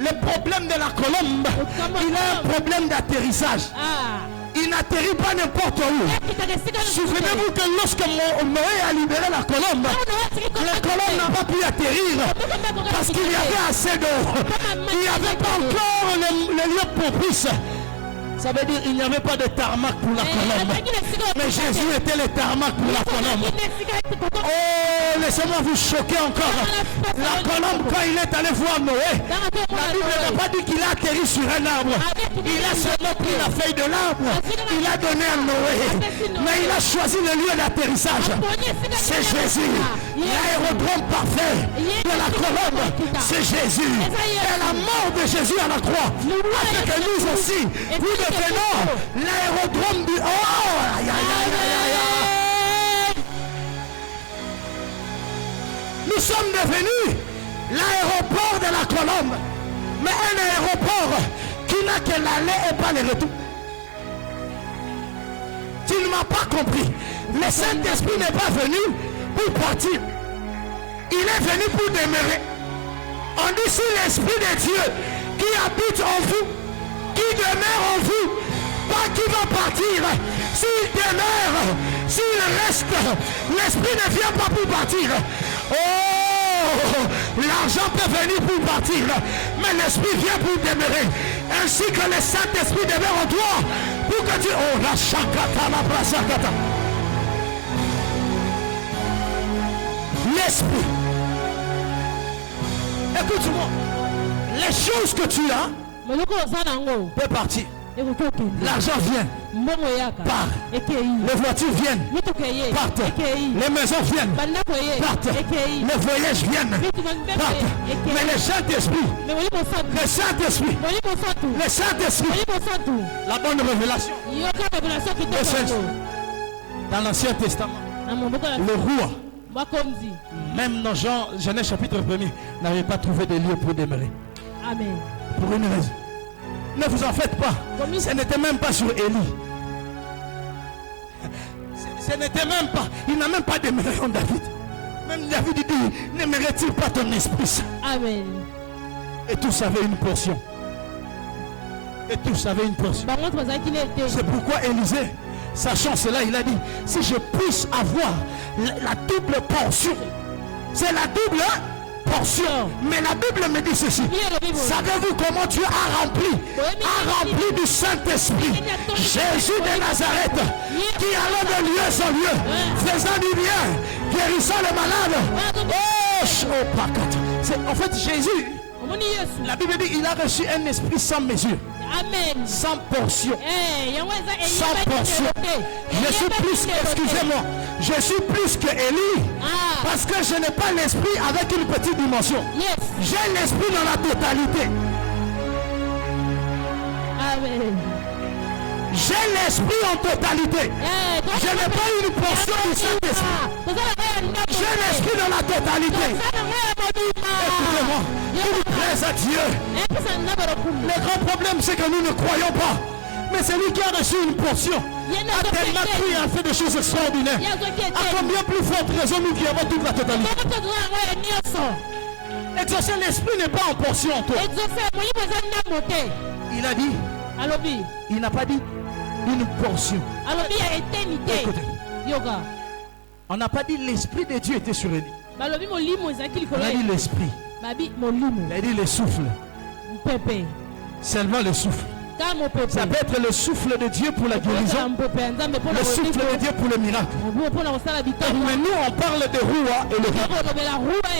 Le problème de la colombe, il a un problème d'atterrissage. Il n'atterrit pas n'importe où. Souvenez-vous que lorsque Noé a libéré la colombe n'a pas pu atterrir parce qu'il y avait assez d'eau. Il n'y avait pas encore les lieux propices. Ça veut dire qu'il n'y avait pas de tarmac pour la colombe. Mais Jésus était le tarmac pour la colombe. Oh, Oh, laissez-moi vous choquer encore. La colombe, quand il est allé voir Noé, la Bible n'a pas dit qu'il a atterri sur un arbre. Il a seulement pris la feuille de l'arbre. Il a donné à Noé. Mais il a choisi le lieu d'atterrissage. C'est Jésus. L'aérodrome parfait de la colombe, c'est Jésus. Et la mort de Jésus à la croix, afin que nous aussi, nous devenons l'aérodrome du... Oh, aïe, aïe, aïe, aïe, aïe. Nous sommes devenus l'aéroport de la colombe, mais un aéroport qui n'a que l'aller et pas le retour. Tu ne m'as pas compris. Le Saint-Esprit n'est pas venu pour partir. Il est venu pour demeurer. On dit si l'Esprit de Dieu qui habite en vous, qui demeure en vous, pas qui va partir. S'il demeure, s'il reste, l'Esprit ne vient pas pour partir. Oh, l'argent peut venir pour partir, mais l'Esprit vient pour demeurer. Ainsi que le Saint-Esprit demeure en toi, pour que tu... Oh, la chakata, la brasakata. L'Esprit. Écoute-moi. Les choses que tu as peuvent partir. L'argent vient, part. Les voitures viennent, partent. Les maisons viennent, partent. Les voyages viennent, partent. Mais le Saint-Esprit, le Saint-Esprit, le Saint-Esprit, la bonne révélation dans l'Ancien Testament, le roi, même dans Genèse chapitre 1er, n'avait pas trouvé de lieu pour demeurer. Amen. Pour une raison. Ne vous en faites pas. Ce n'était même pas sur Élie. Ce n'était même pas. Il n'a même pas demeuré en David. Même David dit, n'aimerait-il pas ton esprit? Amen. Et tous avaient une portion. Et tous avaient une portion. C'est pourquoi Élisée, sachant cela, il a dit, si je puisse avoir la double portion, c'est la double portion. Mais la Bible me dit ceci. Savez-vous comment Dieu a rempli du Saint-Esprit Jésus de Nazareth, qui allait de lieu en lieu, faisant du bien, guérissant les malades. En fait, Jésus, la Bible dit, il a reçu un esprit sans mesure. Amen. Sans portion. Sans portion. Je suis plus, excusez-moi, je suis plus que Élie. Parce que je n'ai pas l'esprit avec une petite dimension. J'ai l'esprit dans la totalité. Amen. J'ai l'esprit en totalité. Je n'ai pas une portion du Saint-Esprit. J'ai l'esprit dans la totalité. Écoutez-moi, il plaise à Dieu. Le grand problème, c'est que nous ne croyons pas. Mais c'est lui qui a reçu une portion a tellement cru et a fait des choses extraordinaires. À combien plus forte raison nous qui avons toute la totalité? Exaucer l'esprit n'est pas en portion en toi. Il a dit, il n'a pas dit une portion. Écoutez, on n'a pas dit l'esprit de Dieu était sur Élie. On a dit l'esprit. Il a dit le souffle. Seulement le souffle. Ça peut être le souffle de Dieu pour la guérison, le souffle de Dieu pour le miracle. Mais nous on parle de Roua et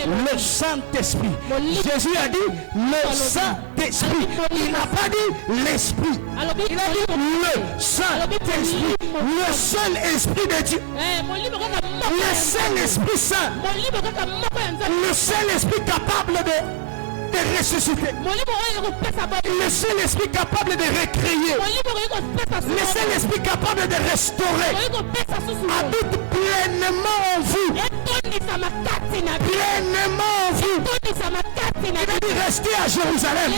le Saint-Esprit. Jésus a dit le Saint-Esprit. Il n'a pas dit l'Esprit. Il a dit le Saint-Esprit. Le seul Esprit de Dieu. Le seul Esprit Saint. Le seul Esprit capable de ressusciter. Le seul esprit capable de recréer. Le seul esprit capable de restaurer habite pleinement en vous. Pleinement en vous. Il a dit rester à Jérusalem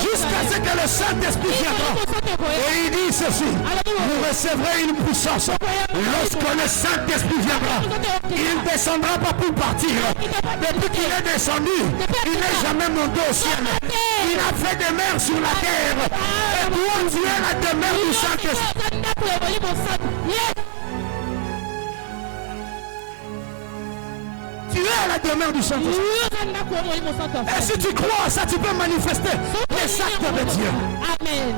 jusqu'à ce que le Saint-Esprit viendra. Et il dit ceci, vous recevrez une puissance lorsque le Saint-Esprit viendra. Il ne descendra pas pour partir. Depuis qu'il est descendu, il n'est jamais monté au ciel. Il a fait des mers sur la terre. Et toi, tu es la demeure du Saint-Esprit. Tu es la demeure du Saint-Esprit. Et si tu crois à ça, tu peux manifester les actes de Dieu. Amen.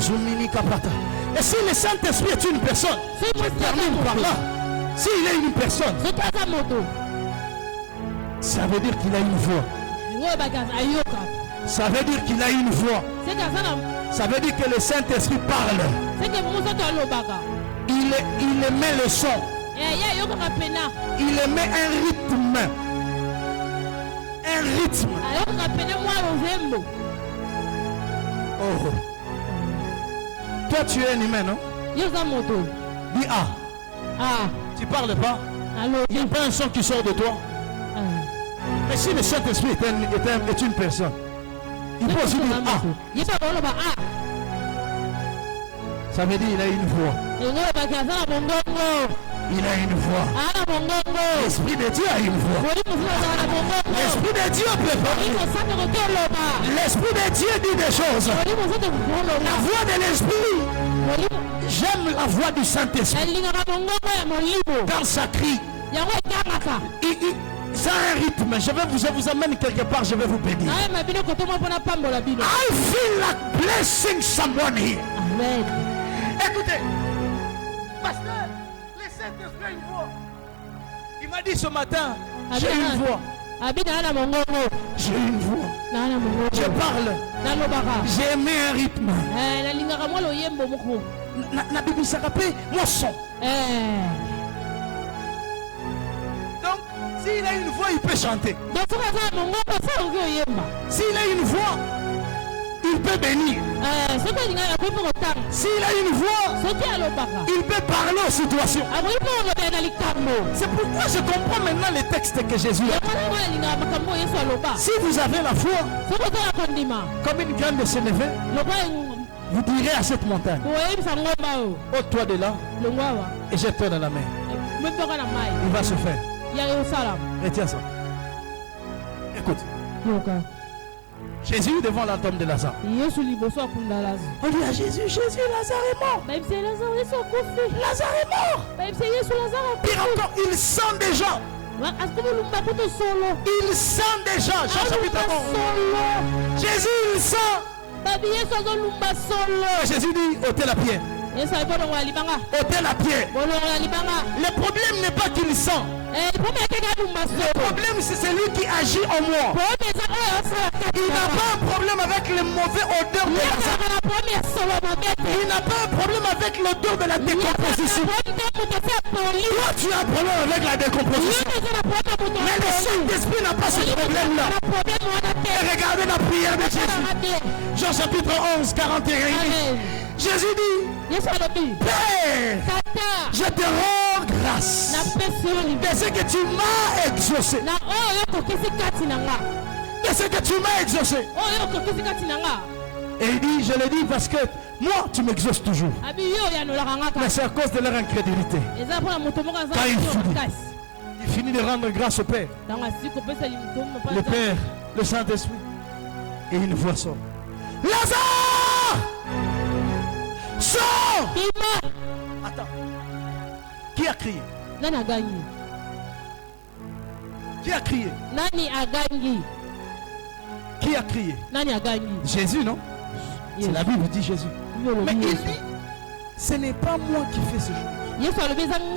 Zumini Kapata. Et si le Saint-Esprit est une personne, C'est je moi, termine c'est par moi. là. S'il est une personne, C'est pas ça moto. ça veut dire qu'il a une voix. Ouais, bagasse, ayoka. Ça veut dire qu'il a une voix. C'est que ça, Ça veut dire que le Saint-Esprit parle. c'est que Moussa doit le baga. Il émet le son. Eh, ya yoka kapena. Il émet un rythme. Un rythme. Ayoka kapena moi rozembo. Oh. Toi, tu es un humain, non? Yo ça moto. Dis ah. Ah, Tu parles pas? allô. Il n'y a pas un son qui sort de toi. Ah. Mais si le Saint-Esprit est une personne, il peut aussi dire ah. Il pas bon ba ah. Ça veut dire qu'il a une voix. Et ngo ba kaza na mongongo. Il a une voix. Ah na mongongo. L'Esprit de Dieu a une voix. Boli musa na mongongo. L'Esprit de Dieu peut Boli parler. musa na koloba. L'Esprit de Dieu dit des choses. Boli musa na koloba. La voix de l'Esprit. Boli J'aime la voix du Saint-Esprit. elinga na mongongo ya molimo. Quand ça crie, Yango ekangaka. ça a un rythme. Je vous amène quelque part, je vais vous bénir. Na ma bino kotoma pona pambola bino. I feel like blessing someone here. Amen. Écoutez, pasteur, le Saint-Esprit a une voix. Il m'a dit ce matin, j'ai une voix. Abina na mongongo. J'ai une voix. Na mongongo. Je parle. Na lobaka. J'ai aimé un rythme. Na lingaka mwa loyembo moko. Na Bible s'est rappelé, moi son. Donc, s'il a une voix, il peut chanter. Donc soka za mongongo sa oki oyemba. S'il a une voix, il peut bénir. Soki lingaka ko po kotanga. S'il a une voix, Soki alobaka. il peut parler aux situations. Aboyi po kolobela na likambo. C'est pourquoi je comprends maintenant les textes que Jésus a. Yango na lingaka makambo Yesu aloba. Si vous avez la foi, Soki ozala kondima. comme une graine de sénévé, Loba vous direz à cette montagne, boyebisa ngomba o. ôte-toi de là Longwawa. et jette-toi dans la mer. Metoka na mai. Il va se faire. Ya Yerusalem. Retiens ça. Écoute, Yoka. Jésus devant la tombe de Lazare. Yesu liboso akunda Lazare. On dit à Jésus, Jésus, Lazare est mort. Ba ibse Lazare Yesu akufi. Lazare est mort. Ba ibse Yesu Lazare akufi. Pire encore, il sent déjà. Asikomo lumba kuto solo. Il sent déjà. Jean chapitre 11. Solo. Jésus, il sent. Babi Yesu azolumba solo. Jésus dit, ôtez la pierre. Yesu ayibona la libanga. Ôtez la pierre. Bolongo la libanga. Le problème n'est pas qu'il sent. Problème yake lumba Le solo. problème, c'est celui qui agit en moi. Problème eza oyo asala kati. Il n'a pas un problème avec le mauvais odeur de Lazare. Yaka na problème ya solo mabete. Il n'a pas un problème avec l'odeur de la décomposition. Toi, tu as un problème avec la décomposition. Mais le Saint-Esprit n'a pas ce problème-là. Et regardez la prière de Jésus. Jean chapitre 11, 41. Jésus dit, Père, je te rends grâce de ce que tu m'as exaucé. De ce que tu m'as exaucé. Et il dit, je le dis parce que moi, tu m'exauces toujours. Mais c'est à cause de leur incrédulité. Il finit de rendre grâce au Père. Le Père, le Saint-Esprit et une voix sonne. Lazare! Sors! Attends. Qui a crié? Qui a crié? Qui a crié? Jésus, non? C'est la Bible dit Jésus. Mais il dit, ce n'est pas moi qui fais ce jour.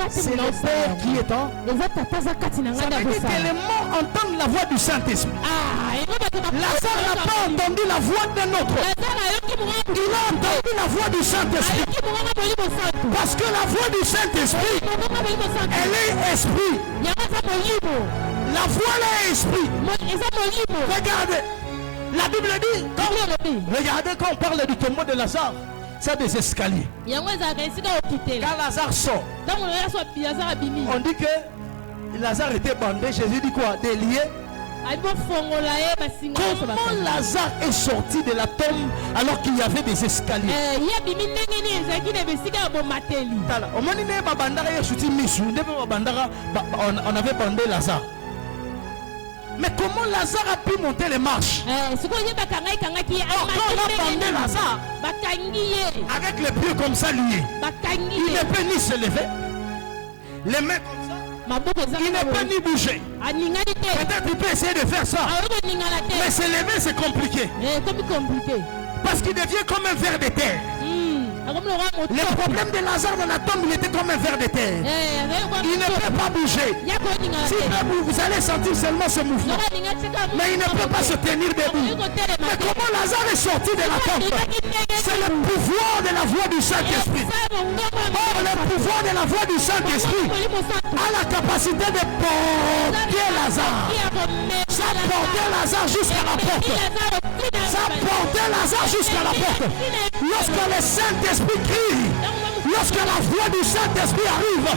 C'est le Père qui est en. Ça veut dire que les morts entendent la voix du Saint-Esprit. Lazare n'a pas entendu la voix d'un autre. Il a entendu la voix du Saint-Esprit. Parce que la voix du Saint-Esprit, elle est esprit. La voix elle est esprit. Regardez. La Bible dit, regardez quand on parle du tombeau de Lazare, c'est des escaliers. Quand Lazare sort, on dit que Lazare était bandé. Jésus dit quoi? Délié. Comment Lazare est sorti de la tombe alors qu'il y avait des escaliers? On avait bandé Lazare. Mais comment Lazare a pu monter les marches? Quand on a bandé Lazare avec les pieds comme ça liés, il ne peut ni se lever, les mains comme ça, il ne peut ni bouger. Peut-être il peut essayer de faire ça, mais se lever c'est compliqué. Parce qu'il devient comme un ver de terre. Le problème de Lazare dans la tombe, il était comme un ver de terre. Il ne peut pas bouger. Si vous allez sentir seulement ce mouvement, mais il ne peut pas se tenir debout. Mais comment Lazare est sorti de la tombe? C'est le pouvoir de la voix du Saint-Esprit. Or, le pouvoir de la voix du Saint-Esprit a la capacité de porter Lazare. Ça portait Lazare jusqu'à la porte. Ça portait Lazare jusqu'à la porte. Lorsque le Saint-Esprit crie, lorsque la voix du Saint-Esprit arrive,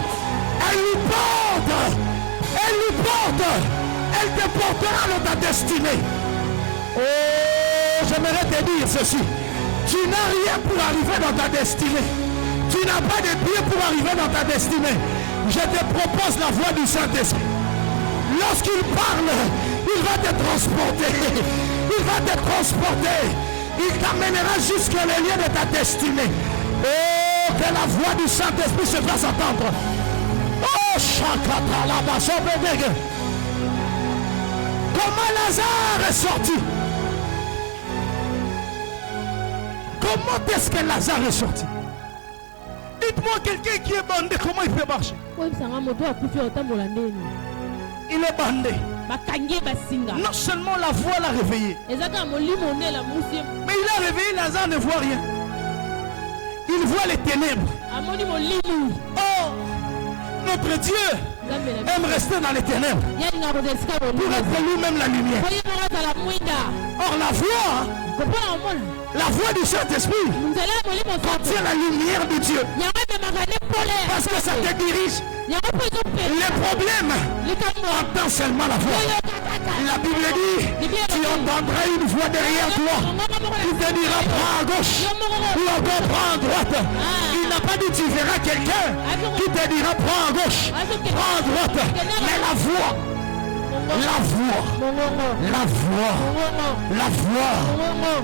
elle lui porte. Elle lui porte. Elle te portera dans ta destinée. Oh, j'aimerais te dire ceci. Tu n'as rien pour arriver dans ta destinée. Tu n'as pas de pied pour arriver dans ta destinée. Je te propose la voix du Saint-Esprit. Lorsqu'il parle, il va te transporter. Il va te transporter. Il t'amènera jusqu'à le lieu de ta destinée. Oh, que la voix du Saint-Esprit se fasse entendre. Oh, Shakata la. Comment Lazare est sorti? Comment est-ce que Lazare est sorti? Dites-moi, quelqu'un qui est bandé, comment il peut marcher? Il est bandé. Non seulement la voix l'a réveillé, mais il a réveillé Lazare, ne voit rien. Il voit les ténèbres. Oh, notre Dieu aime rester dans les ténèbres pour être lui-même la lumière. Or la voix du Saint-Esprit contient la lumière de Dieu. Parce que ça te dirige. Les problèmes, entends seulement la voix. La Bible dit, tu entendras une voix derrière toi qui te dira prends à gauche ou encore prends à droite. Il n'a pas dit tu verras quelqu'un qui te dira prends à gauche, prends à droite. Mais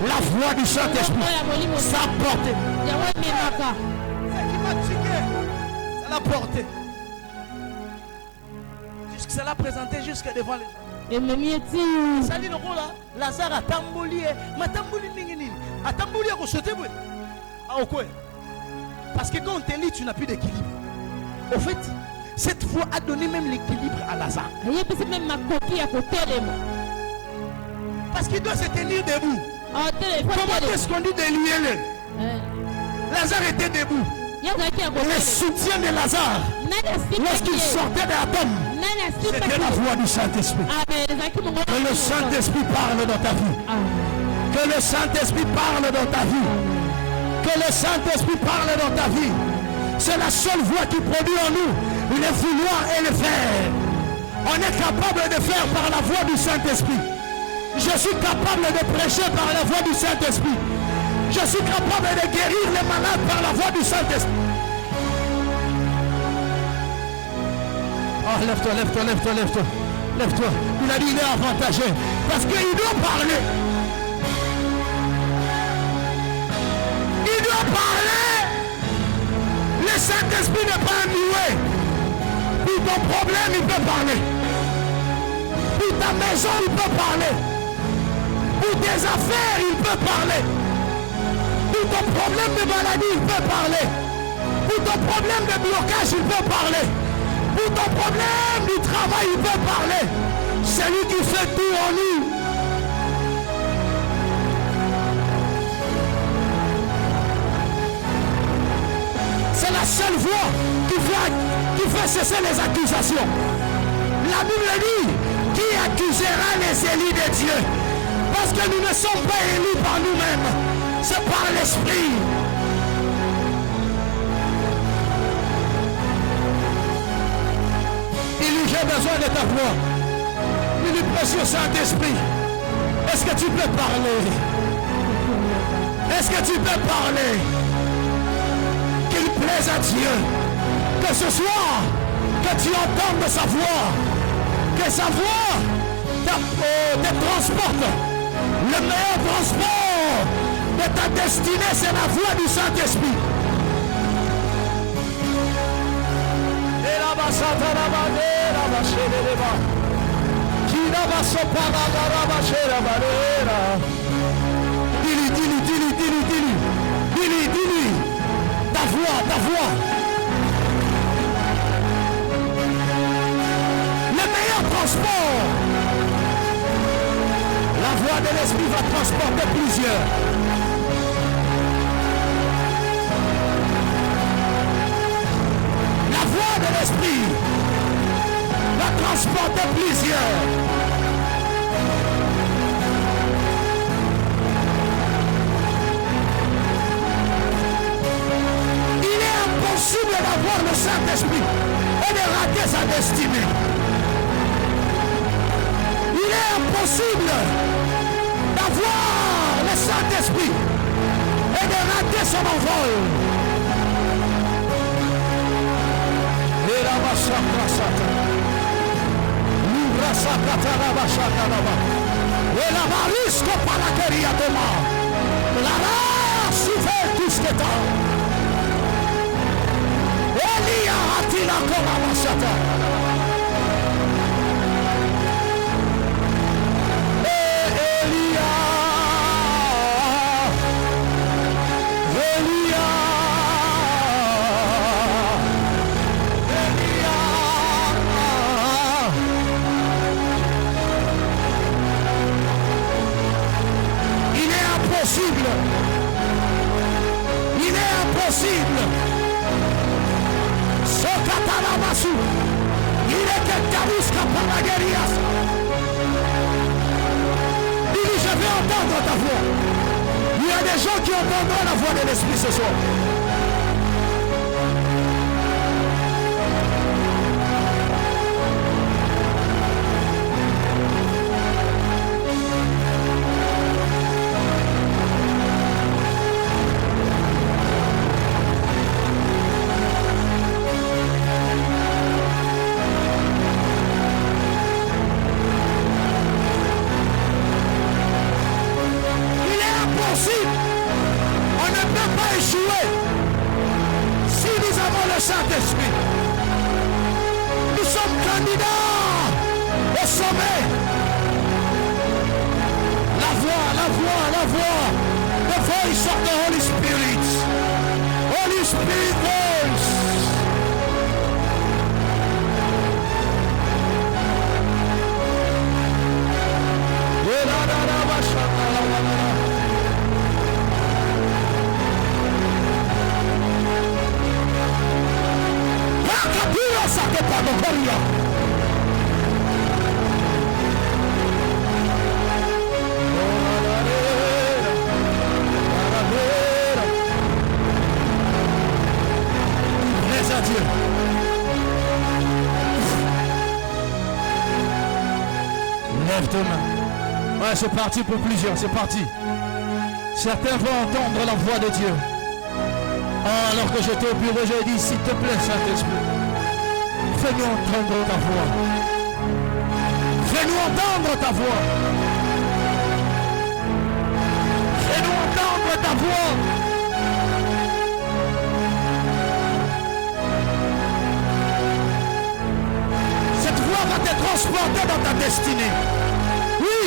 la voix du Saint-Esprit, ça a porté. C'est qui m'a tué, ça l'a porté. Ça l'a présenté jusqu'à devant les gens. Ça dit le rôle là, Lazare a tambouli, ma tambouli ningini, a tambouli à sauter. Ah, ok. Parce que quand on te lit, tu n'as plus d'équilibre. Au fait, cette voix a donné même l'équilibre à Lazare. Parce qu'il doit se tenir debout. Comment est-ce qu'on dit de lier? Lazare était debout. Le soutien de Lazare, lorsqu'il sortait de la tombe, c'était la voix du Saint-Esprit. Que le Saint-Esprit parle dans ta vie. Que le Saint-Esprit parle dans ta vie. Que le Saint-Esprit parle dans ta vie. C'est la seule voix qui produit en nous le vouloir et le faire. On est capable de faire par la voix du Saint-Esprit. Je suis capable de prêcher par la voix du Saint-Esprit. Je suis capable de guérir les malades par la voix du Saint-Esprit. Oh, lève-toi, lève-toi, lève-toi, lève-toi. Lève-toi. Il a dit il est avantagé. Parce qu'il doit parler. Il doit parler. Le Saint-Esprit n'est pas un muet. Pour ton problème, il peut parler. Pour ta maison, il peut parler. Pour tes affaires, il peut parler. Pour ton problème de maladie, il peut parler. Pour ton problème de blocage, il peut parler. Pour ton problème du travail, il peut parler. C'est lui qui fait tout en nous. C'est la seule voix qui fait cesser les accusations. La Bible dit, qui accusera les élus de Dieu? Parce que nous ne sommes pas élus par nous-mêmes. C'est par l'Esprit. Il dit, j'ai besoin de ta voix. Il dit, précieux Saint-Esprit, est-ce que tu peux parler? Est-ce que tu peux parler? Qu'il plaise à Dieu. Que ce soit, que tu entendes sa voix. Que sa voix te transporte. Le meilleur transport de ta destinée, c'est la voix du Saint-Esprit. Dis-lui, voix. Le meilleur transport. La voix de l'esprit va transporter plusieurs. La voix de l'esprit va transporter plusieurs. Il est impossible d'avoir le Saint-Esprit et de rater sa destinée. Il est impossible d'avoir le Saint-Esprit et de rater son envol. Et la marisco para queria tomar. La race fait tout ce que t'as. Elia atila koma masata. Il est impossible. Ce Katalamasu, il est que Karuska Panagarias. Il dit, je vais entendre ta voix. Il y a des gens qui entendront la voix de l'Esprit ce soir. On ne peut pas échouer si nous avons le Saint-Esprit. Nous sommes candidats au sommet. La voix, the voice of the Holy Spirit. Holy Spirit voice. Lève tes mains. Ouais, c'est parti pour plusieurs, c'est parti. Certains vont entendre la voix de Dieu. Alors que j'étais au bureau, j'ai dit, s'il te plaît, Saint-Esprit, fais-nous entendre ta voix. Fais-nous entendre ta voix. Fais-nous entendre ta voix. Cette voix va te transporter dans ta destinée. Oui.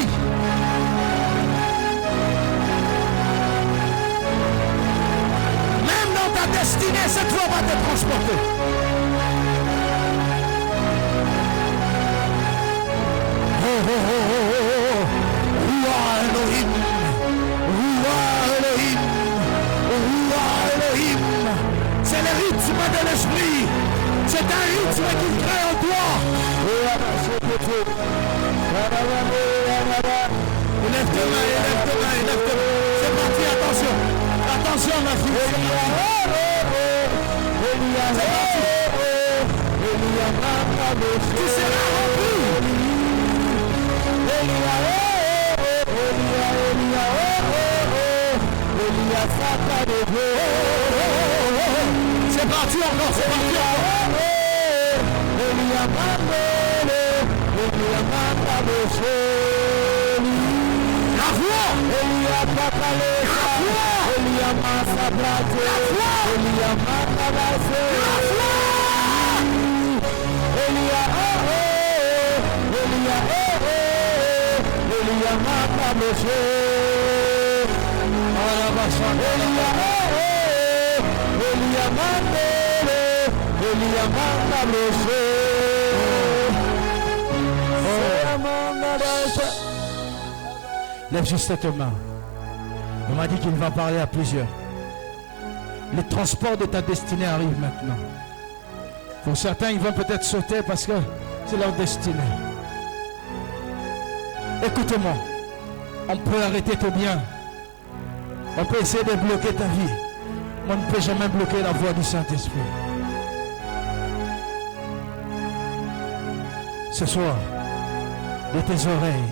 Même dans ta destinée, cette voix va te transporter. C'est le rythme de l'esprit. C'est un rythme qui crée en toi. Lève tes mains, lève tes mains, lève tes mains. C'est parti, attention. Attention, ma fille. Tu seras rempli. C'est parti encore, c'est parti encore. La voix. Lève juste cette main. On m'a dit qu'il va parler à plusieurs. Les transports de ta destinée arrivent maintenant. Pour certains, ils vont peut-être sauter parce que c'est leur destinée. Écoute-moi. On peut arrêter tes biens. On peut essayer de bloquer ta vie. Mais on ne peut jamais bloquer la voix du Saint-Esprit. Ce soir, de tes oreilles,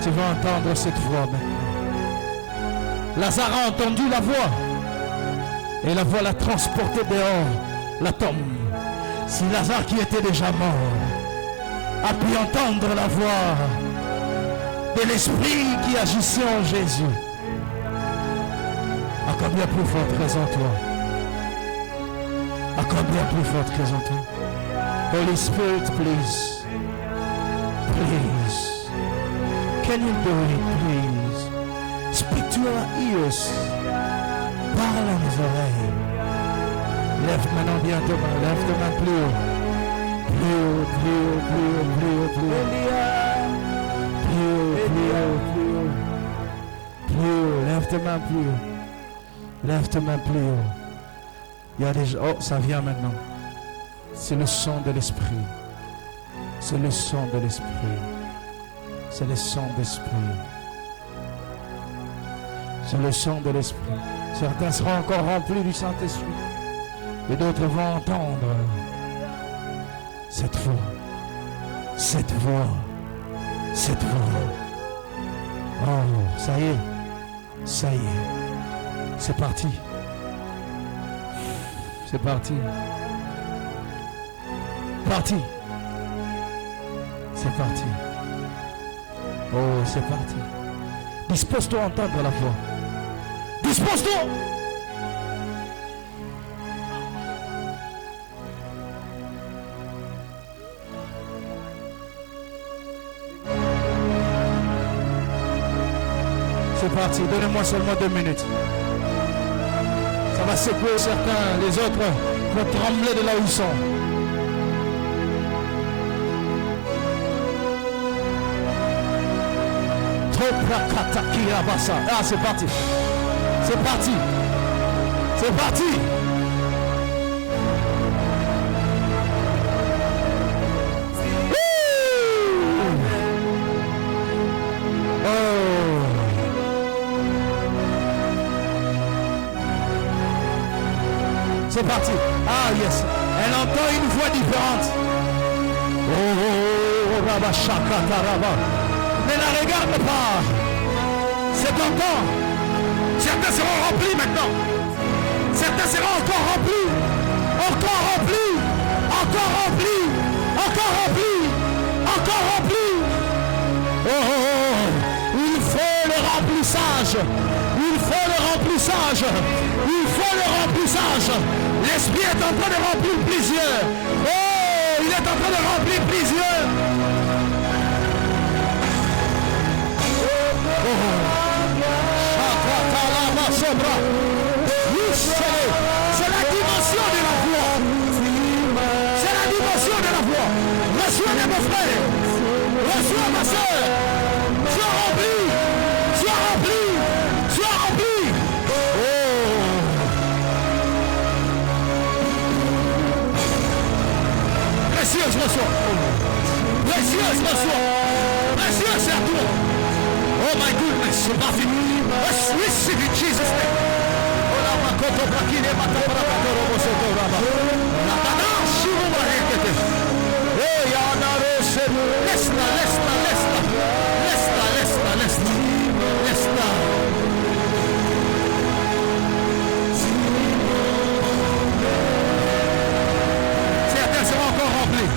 tu vas entendre cette voix maintenant. Lazare a entendu la voix. Et la voix l'a transporté dehors, la tombe. Si Lazare qui était déjà mort a pu entendre la voix de l'Esprit qui agissait en Jésus, à combien plus forte raison toi? À combien plus forte raison toi? Holy Spirit, please. Please. Can you do it, please? Speak to our ears. Parle à nos oreilles. Lève maintenant bien tes mains. Lève tes mains plus haut. Plus haut, plus haut, plus haut, plus haut, plus haut. Plus haut, plus haut, plus haut. Plus haut. Lève tes mains plus haut. Lève tes mains plus haut. Il y a des... Oh, ça vient maintenant. C'est le son de l'Esprit. C'est le son de l'Esprit. C'est le son d'Esprit. C'est le son de l'Esprit. Certains seront encore remplis du Saint-Esprit. Et d'autres vont entendre cette voix. Cette voix. Cette voix. Oh, ça y est. Ça y est. C'est parti. C'est parti. Parti. C'est parti. Oh, c'est parti. Dispose-toi à entendre la voix. Dispose-toi. C'est parti. Donnez-moi seulement 2 minutes. Ça va secouer certains. Les autres vont trembler de là où ils sont. Ah, c'est parti. C'est parti. C'est parti. C'est parti. Ah, yes. Elle entend une voix différente. Oh, Rabba Shakata Rabba. Ne la regarde pas. C'est ton temps. Certains seront remplis maintenant. Certains seront encore remplis. Encore remplis. Encore remplis. Encore remplis. Encore remplis. Oh, il faut le remplissage. Il faut le remplissage. Il faut le remplissage. L'Esprit est en train de remplir plusieurs. Oh, il est en train de remplir plusieurs. C'est la dimension de la voix. C'est la dimension de la voix. Reçois mon frère. Reçois ma soeur. Sois rempli. Sois rempli. Sois rempli. Précieuse reçois. Précieuse reçois. Précieuse c'est à toi. Oh my goodness, c'est parti. Let's receive in Jesus' name. Certains seront encore remplis.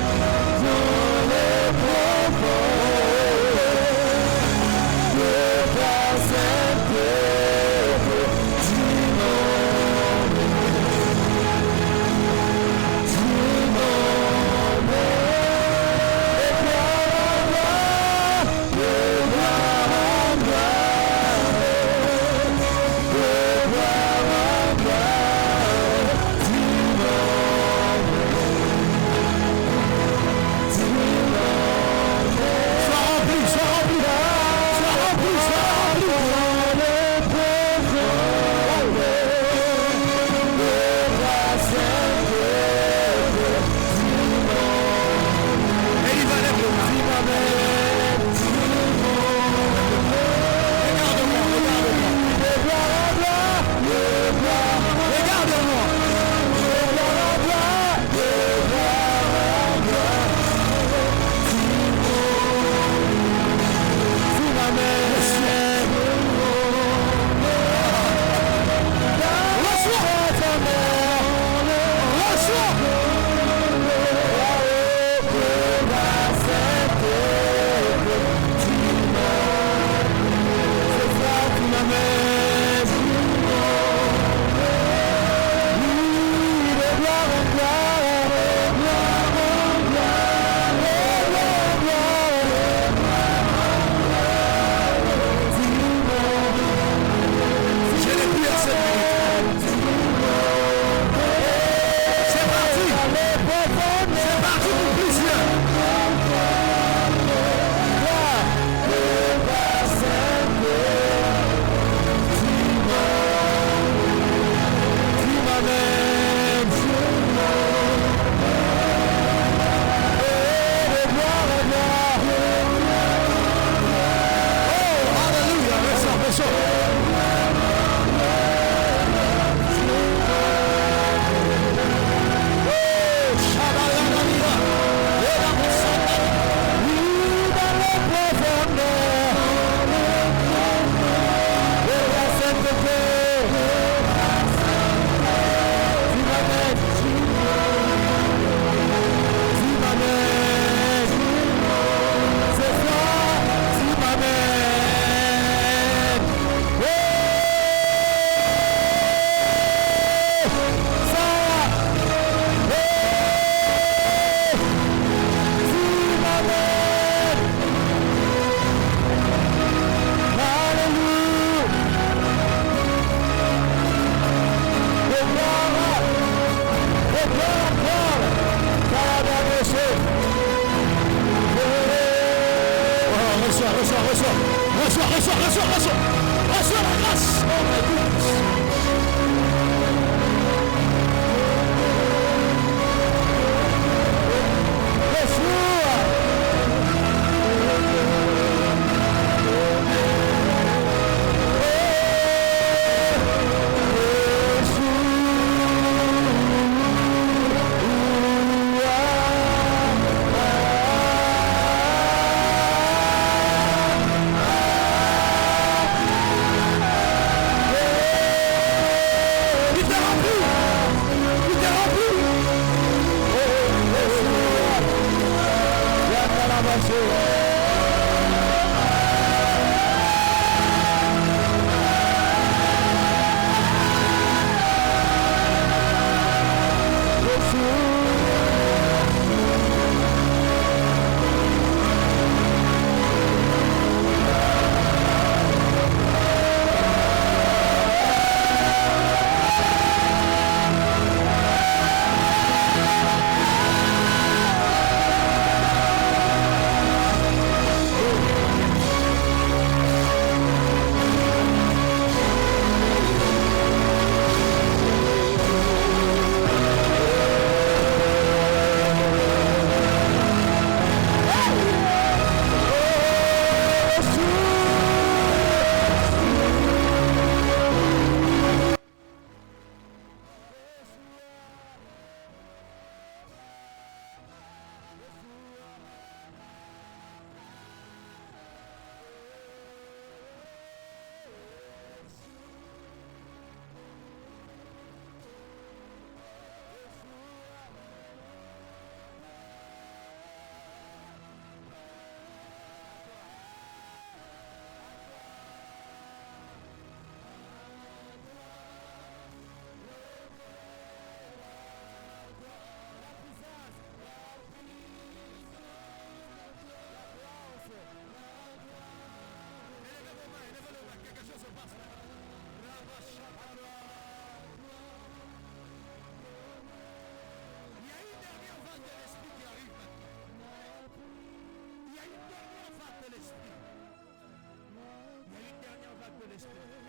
Reçois la grâce. Oh my goodness.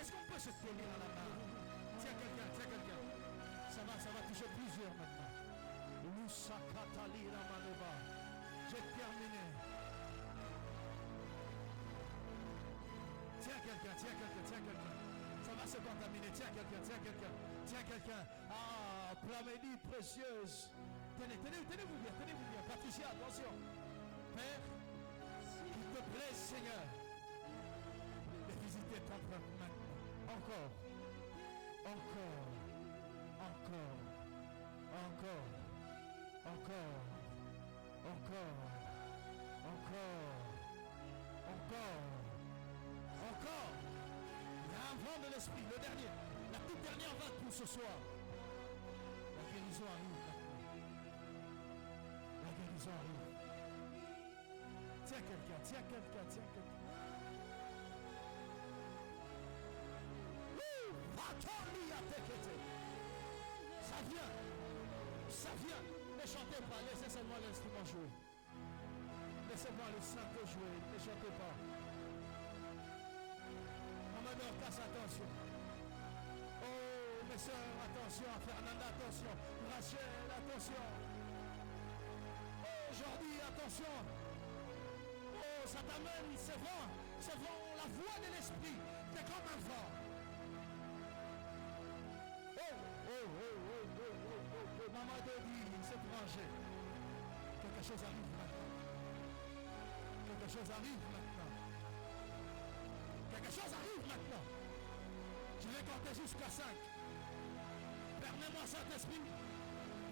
Est-ce qu'on peut se tenir à la main? Tiens quelqu'un, tiens quelqu'un. Ça va toucher plusieurs maintenant. J'ai terminé. Tiens quelqu'un, tiens quelqu'un, tiens quelqu'un. Ça va se contaminer. Tiens quelqu'un, tiens quelqu'un, tiens quelqu'un. Ah, Plamédie précieuse. Tenez-vous bien. Patricia, attention. Père, s'il te plaît, Seigneur, de visiter ton peuple maintenant. Encore. Il y a un vent de l'esprit, le dernier, la toute dernière vague pour ce soir. La guérison arrive maintenant. arrive. Tiens quelqu'un, tiens quelqu'un, tiens quelqu'un. Ça vient, ça vient. Ne chantez pas, laissez seulement l'instrument jouer. Laissez-moi le santo jouer, ne chantez pas. Maman Dorcas, attention. Oh, mes soeurs, attention. Fernanda, attention. Rachel, attention. Oh, Jordi, attention. Oh, ça t'amène, c'est vent, la voix de l'esprit, c'est comme un vent. Maman Dodi, c'est branché. Quelque chose arrive maintenant. Quelque chose arrive maintenant. Quelque chose arrive maintenant. Je vais compter jusqu'à 5. Permets-moi, Saint-Esprit,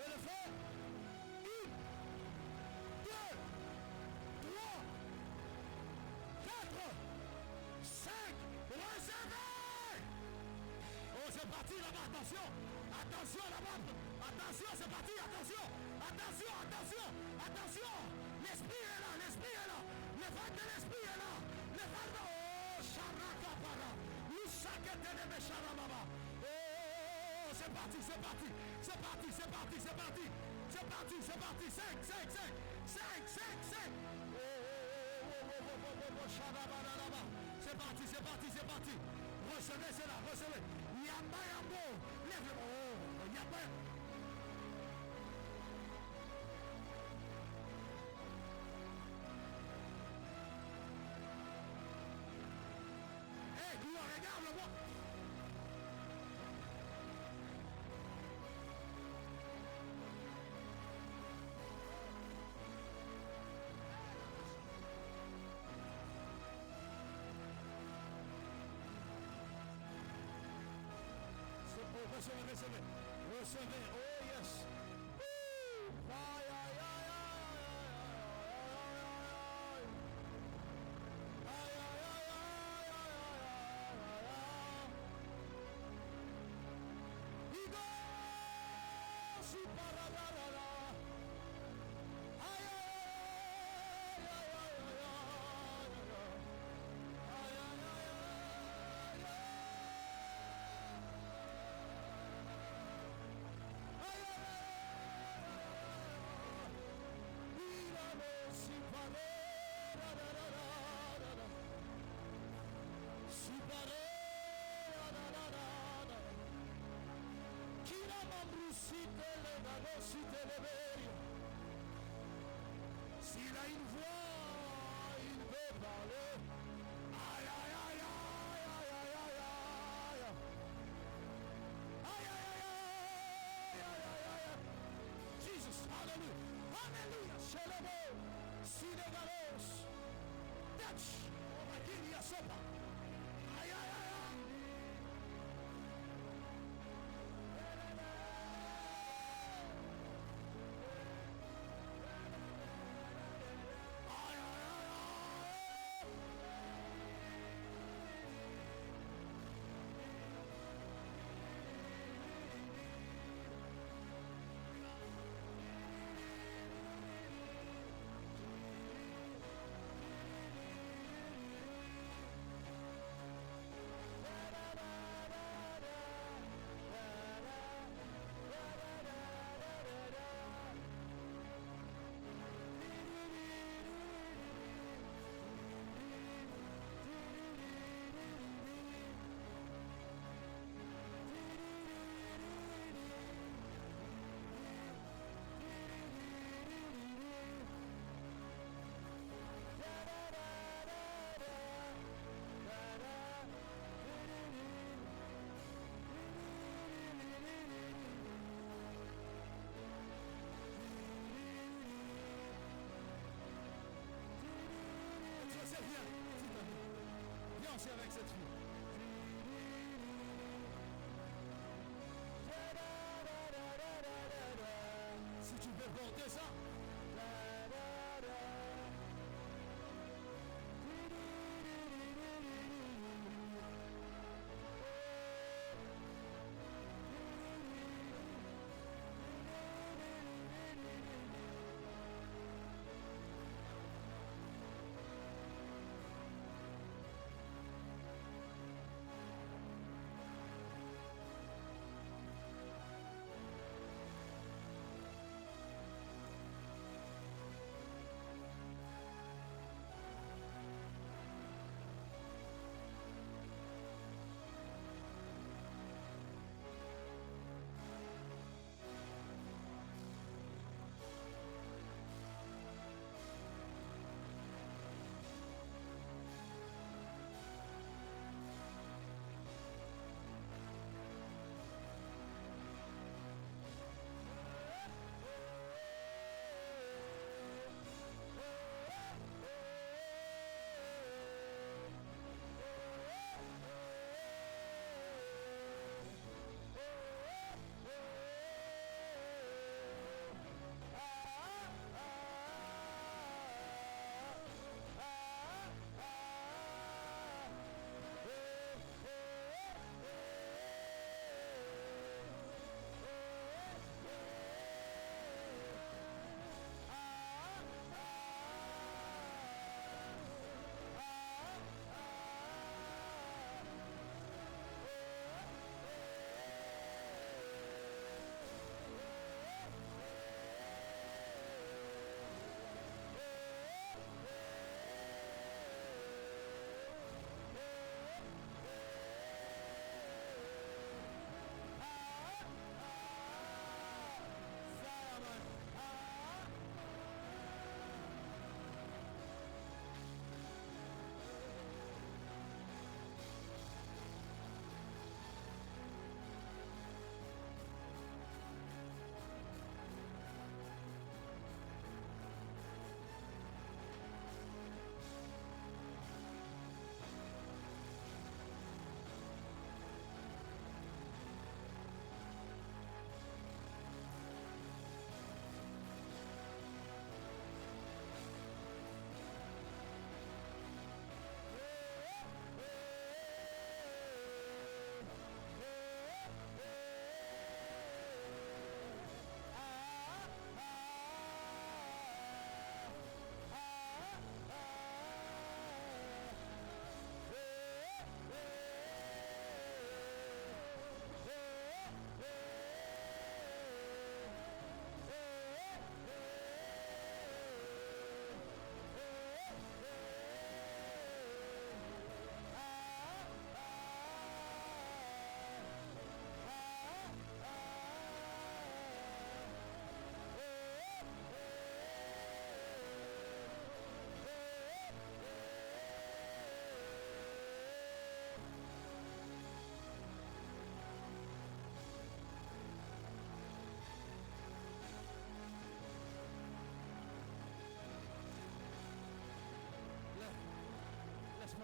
de le faire. 1, 2, 3, 4, 5. Recevez! Oh, c'est parti là-bas, attention! Attention là-bas! Attention, c'est parti, attention! Attention, attention! Attention! L'esprit est là, l'esprit est là! Le vent de l'esprit est là! Le vent de... Oh, Sharaka para! Ushakete de Mesharababa! Oh, c'est parti, c'est parti! C'est parti, c'est parti, c'est parti! C'est parti, c'est parti! 5, 5, 5! 5, 5, 5! C'est parti, c'est parti, c'est parti! Recevez cela, recevez! Yamba Yambo! Lève-le! Oh, Yamba! Hé, hey, regarde-le-moi!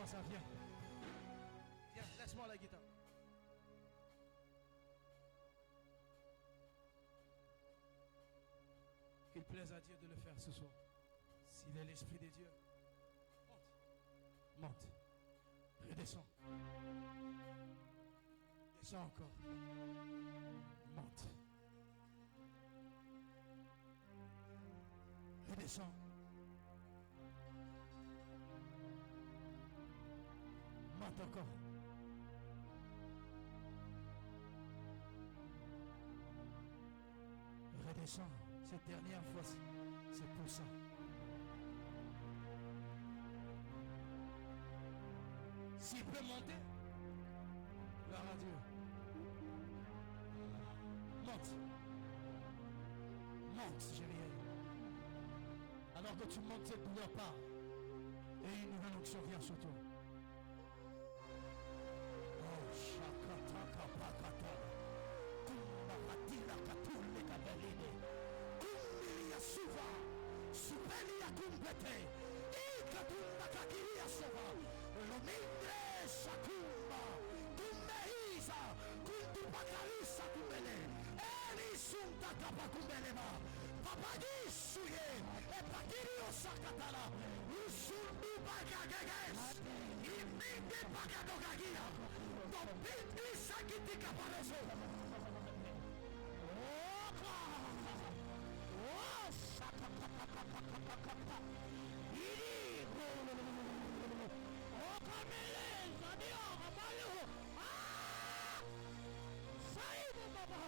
Comment ça vient? Viens, laisse-moi la guitare. Qu'il plaise à Dieu de le faire ce soir. S'il est l'Esprit de Dieu, monte. Monte. Redescends. Descends encore. Monte. Redescends. Monte encore. Redescends. Cette dernière fois, c'est pour ça. S'il peut monter, gloire à Dieu. Monte. Monte, Géniel. Alors que tu montes, cette douleur part. Et une nouvelle onction vient sur toi. Oh, shakataka pakata. Kumaratila katule kabeline. Kumbilia suva. Supelia kumbete. Ikatumba kakilia suva. Lomindre sakumba. Kumbehiza. Kuntupakalisa kumbele. Elisunta kapakumbelema. Papadisuye. Epakirio sakatala. Usundu bagageges. Iminde bagadogagia. Topindi sakiti kapareso. Oh, sakapapapapapapa. Iri. Oh, kamele. Sadio, kamalu. Ah! Saibu baba.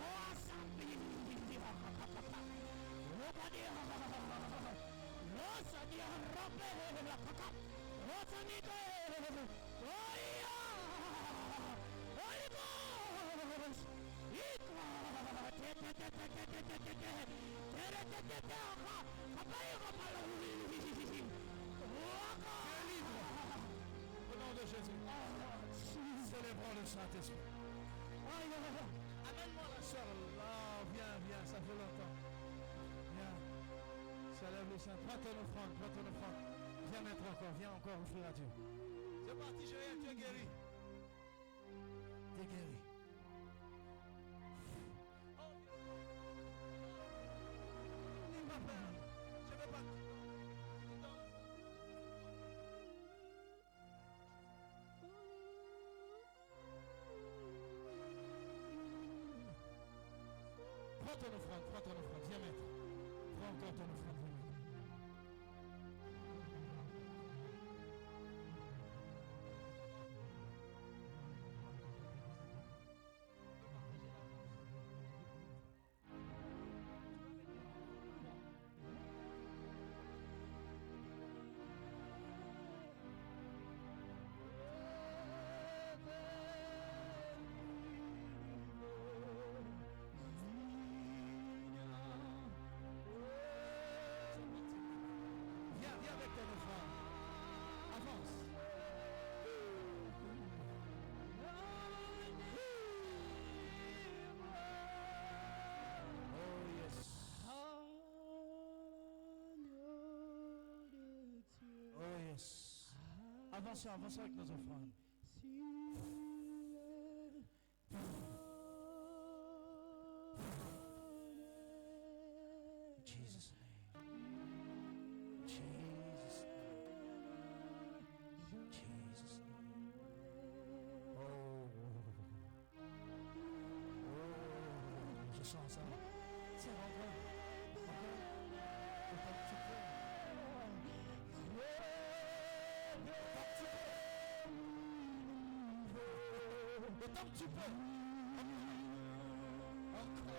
Oh, sambi. Oh, badia. Oh, sadia robe. Oh, sanite. Oh, iya. Olimos. Ika. Au nom de Jésus, célébrons le Saint-Esprit. Amène-moi la soeur. Oh, viens, ça fait longtemps. Viens, célèbre le Saint. Prends ton offrande. Viens encore offrir à Dieu. C'est parti, Joël, tu es guéri. Tu es guéri. N'aie pas peur. Je ne vais pas. Prends ton offrande, viens mettre. Prends encore ton offrande, viens mettre. Avançons avec nos offrandes. Jesus name. Jesus name. Jesus name. Oh. Je sens ça. C'est encore. Autant que tu peux. Encore.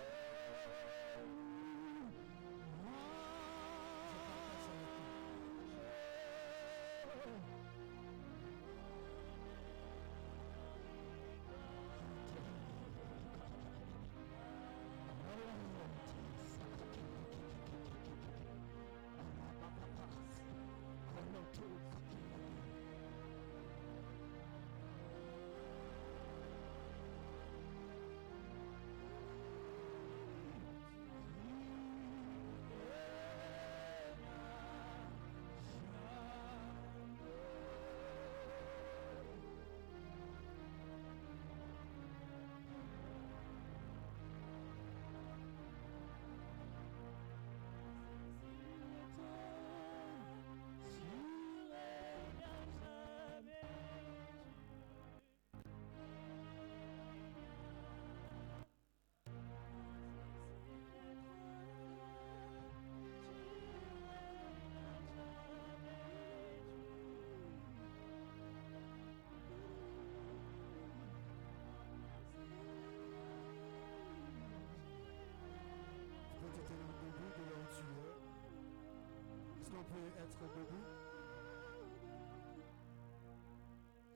peux être debout.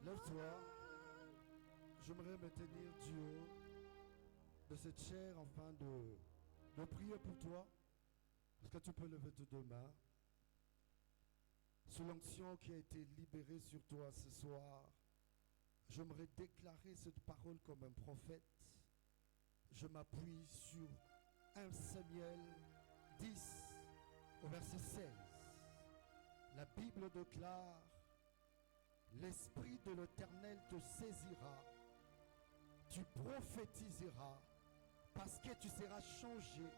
Lève-toi. J'aimerais me tenir du haut de cette chair afin de prier pour toi. Est-ce que tu peux lever tes deux mains? Sous l'onction qui a été libérée sur toi ce soir, j'aimerais déclarer cette parole comme un prophète. Je m'appuie sur 1 Samuel 10 au verset 16. La Bible déclare: l'Esprit de l'Éternel te saisira, tu prophétiseras, parce que tu seras changé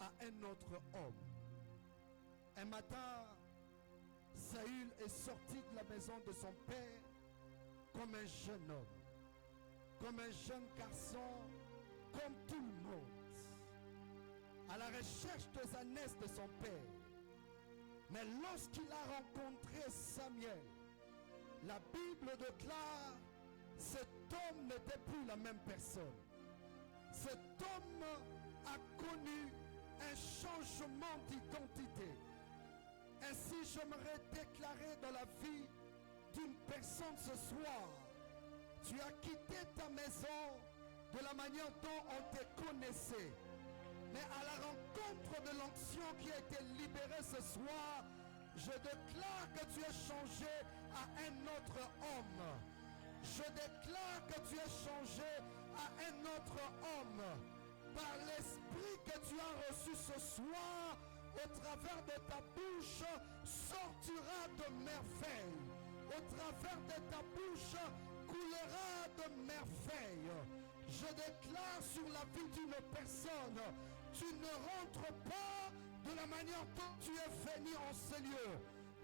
à un autre homme. Un matin, Saül est sorti de la maison de son père comme un jeune homme, comme un jeune garçon, comme tout le monde, à la recherche des ânesses de son père. Mais lorsqu'il a rencontré Samuel, la Bible déclare: cet homme n'était plus la même personne. Cet homme a connu un changement d'identité. Ainsi, j'aimerais déclarer dans la vie d'une personne ce soir: tu as quitté ta maison de la manière dont on te connaissait. Mais à la rencontre de l'onction qui a été libérée ce soir, je déclare que tu es changé à un autre homme. Je déclare que tu es changé à un autre homme. Par l'esprit que tu as reçu ce soir, au travers de ta bouche sortira de merveilles. Au travers de ta bouche coulera de merveilles. Je déclare sur la vie d'une personne: tu ne rentres pas de la manière dont tu es venu en ce lieu.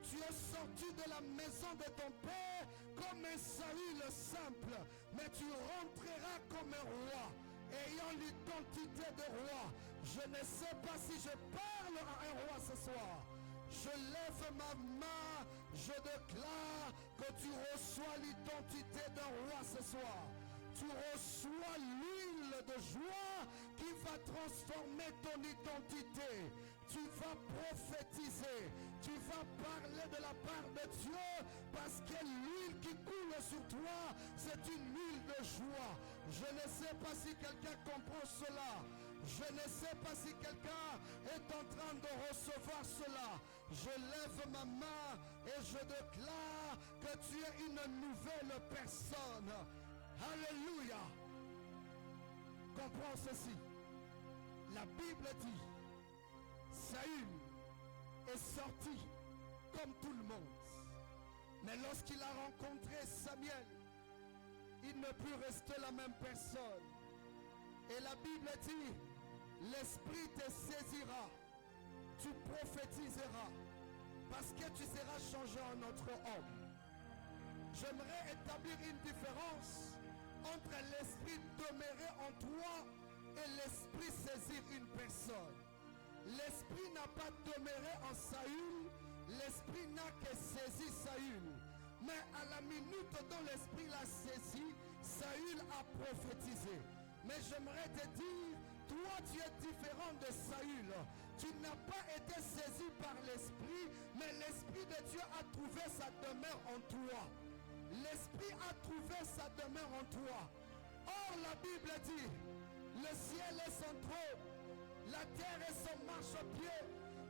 Tu es sorti de la maison de ton père comme un Saül simple, mais tu rentreras comme un roi, ayant l'identité de roi. Je ne sais pas si je parle à un roi ce soir. Je lève ma main, je déclare que tu reçois l'identité d'un roi ce soir. Tu reçois l'huile de joie qui va transformer ton identité. Tu vas prophétiser, tu vas parler de la part de Dieu, parce que l'huile qui coule sur toi, c'est une huile de joie. Je ne sais pas si quelqu'un comprend cela. Je ne sais pas si quelqu'un est en train de recevoir cela. Je lève ma main et je déclare que tu es une nouvelle personne. Alléluia. Comprends ceci. La Bible dit: Saül est sorti comme tout le monde. Mais lorsqu'il a rencontré Samuel, il ne put rester la même personne. Et la Bible dit: l'Esprit te saisira, tu prophétiseras, parce que tu seras changé en autre homme. J'aimerais établir une différence entre l'esprit demeurer en toi et l'esprit saisir une personne. L'esprit n'a pas demeuré en Saül, l'esprit n'a que saisi Saül. Mais à la minute dont l'esprit l'a saisi, Saül a prophétisé. Mais j'aimerais te dire, toi tu es différent de Saül. Tu n'as pas été saisi par l'esprit, mais l'esprit de Dieu a trouvé sa demeure en toi. L'esprit a trouvé sa demeure en toi. Or la Bible dit: le ciel est son trône, la terre est son marchepied,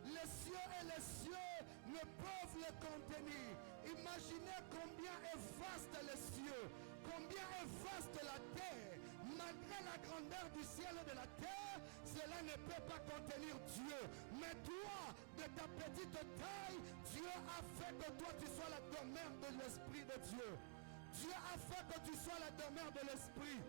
les cieux et les cieux ne peuvent le contenir. Imaginez combien est vaste les cieux, combien est vaste la terre. Malgré la grandeur du ciel et de la terre, cela ne peut pas contenir Dieu. Mais toi, de ta petite taille, Dieu a fait que toi tu sois la demeure de l'Esprit de Dieu. Dieu a fait que tu sois la demeure de l'Esprit.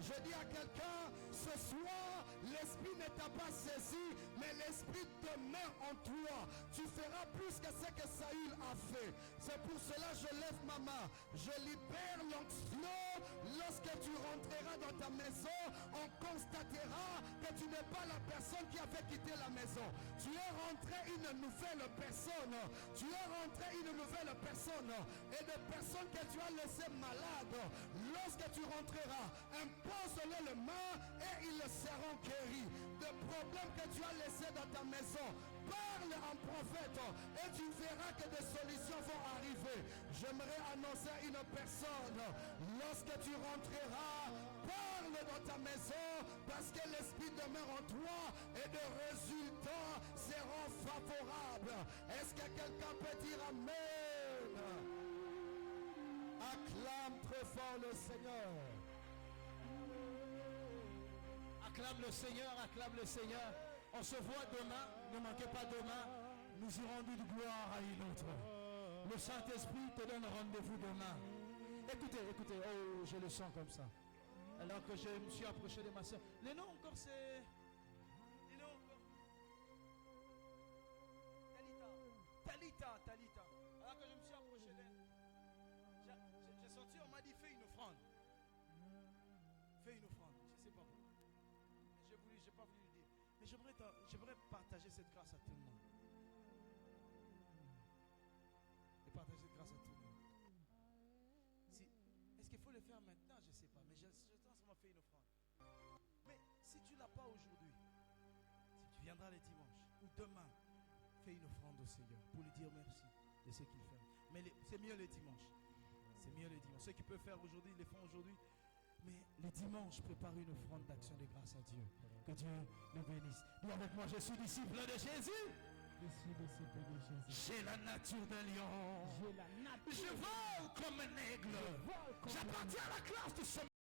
Je dis à quelqu'un, ce soir, l'Esprit ne t'a pas saisi, mais l'Esprit demeure en toi. Tu feras plus que ce que Saül a fait. C'est pour cela que je lève ma main. Je libère l'onction. Lorsque tu rentreras dans ta maison, on constatera que tu n'es pas la personne qui avait quitté la maison. Tu es rentré une nouvelle personne. Tu es rentré une nouvelle personne. Et des personnes que tu as laissées malades, lorsque tu rentreras, impose-les les mains et ils seront guéris. Des problèmes que tu as laissés dans ta maison, parle en prophète et tu verras verras que des solutions vont arriver. J'aimerais annoncer à une personne, lorsque tu rentreras, parle dans ta maison parce que l'Esprit demeure en toi et les résultats seront favorables. Est-ce que quelqu'un peut dire Amen? Acclame très fort le Seigneur. Acclame le Seigneur, acclame le Seigneur. On se voit demain, ne manquez pas demain. Nous irons d'une gloire à une autre. Le Saint-Esprit te donne rendez-vous demain. Écoutez, écoutez, oh, je le sens comme ça. Alors que je me suis approché de ma soeur. Les noms encore, c'est... Les noms encore. Talita. Alors que je me suis approché d'elle. J'ai senti, on m'a dit, fais une offrande. Fais une offrande. Je ne sais pas pourquoi. Je n'ai pas voulu le dire. Mais j'aimerais partager cette grâce à tout le monde. Et partager cette grâce à tout le monde. Est-ce qu'il faut le faire maintenant? Je ne sais pas. Mais je pense qu'on m'a fait une offrande. Mais si tu ne l'as pas aujourd'hui, si tu viendras le dimanche ou demain, fais une offrande au Seigneur pour lui dire merci de ce qu'il fait. Mais c'est mieux le dimanche. C'est mieux le dimanche. Ceux qui peuvent faire aujourd'hui, ils le font aujourd'hui. Mais le dimanche, prépare une offrande d'action de grâce à Dieu. Que Dieu nous bénisse. Dis avec moi, je suis disciple de Jésus. Je suis disciple de Jésus. J'ai la nature d'un lion. J'ai la nature. Je vole comme un aigle. J'appartiens à la classe du sommet.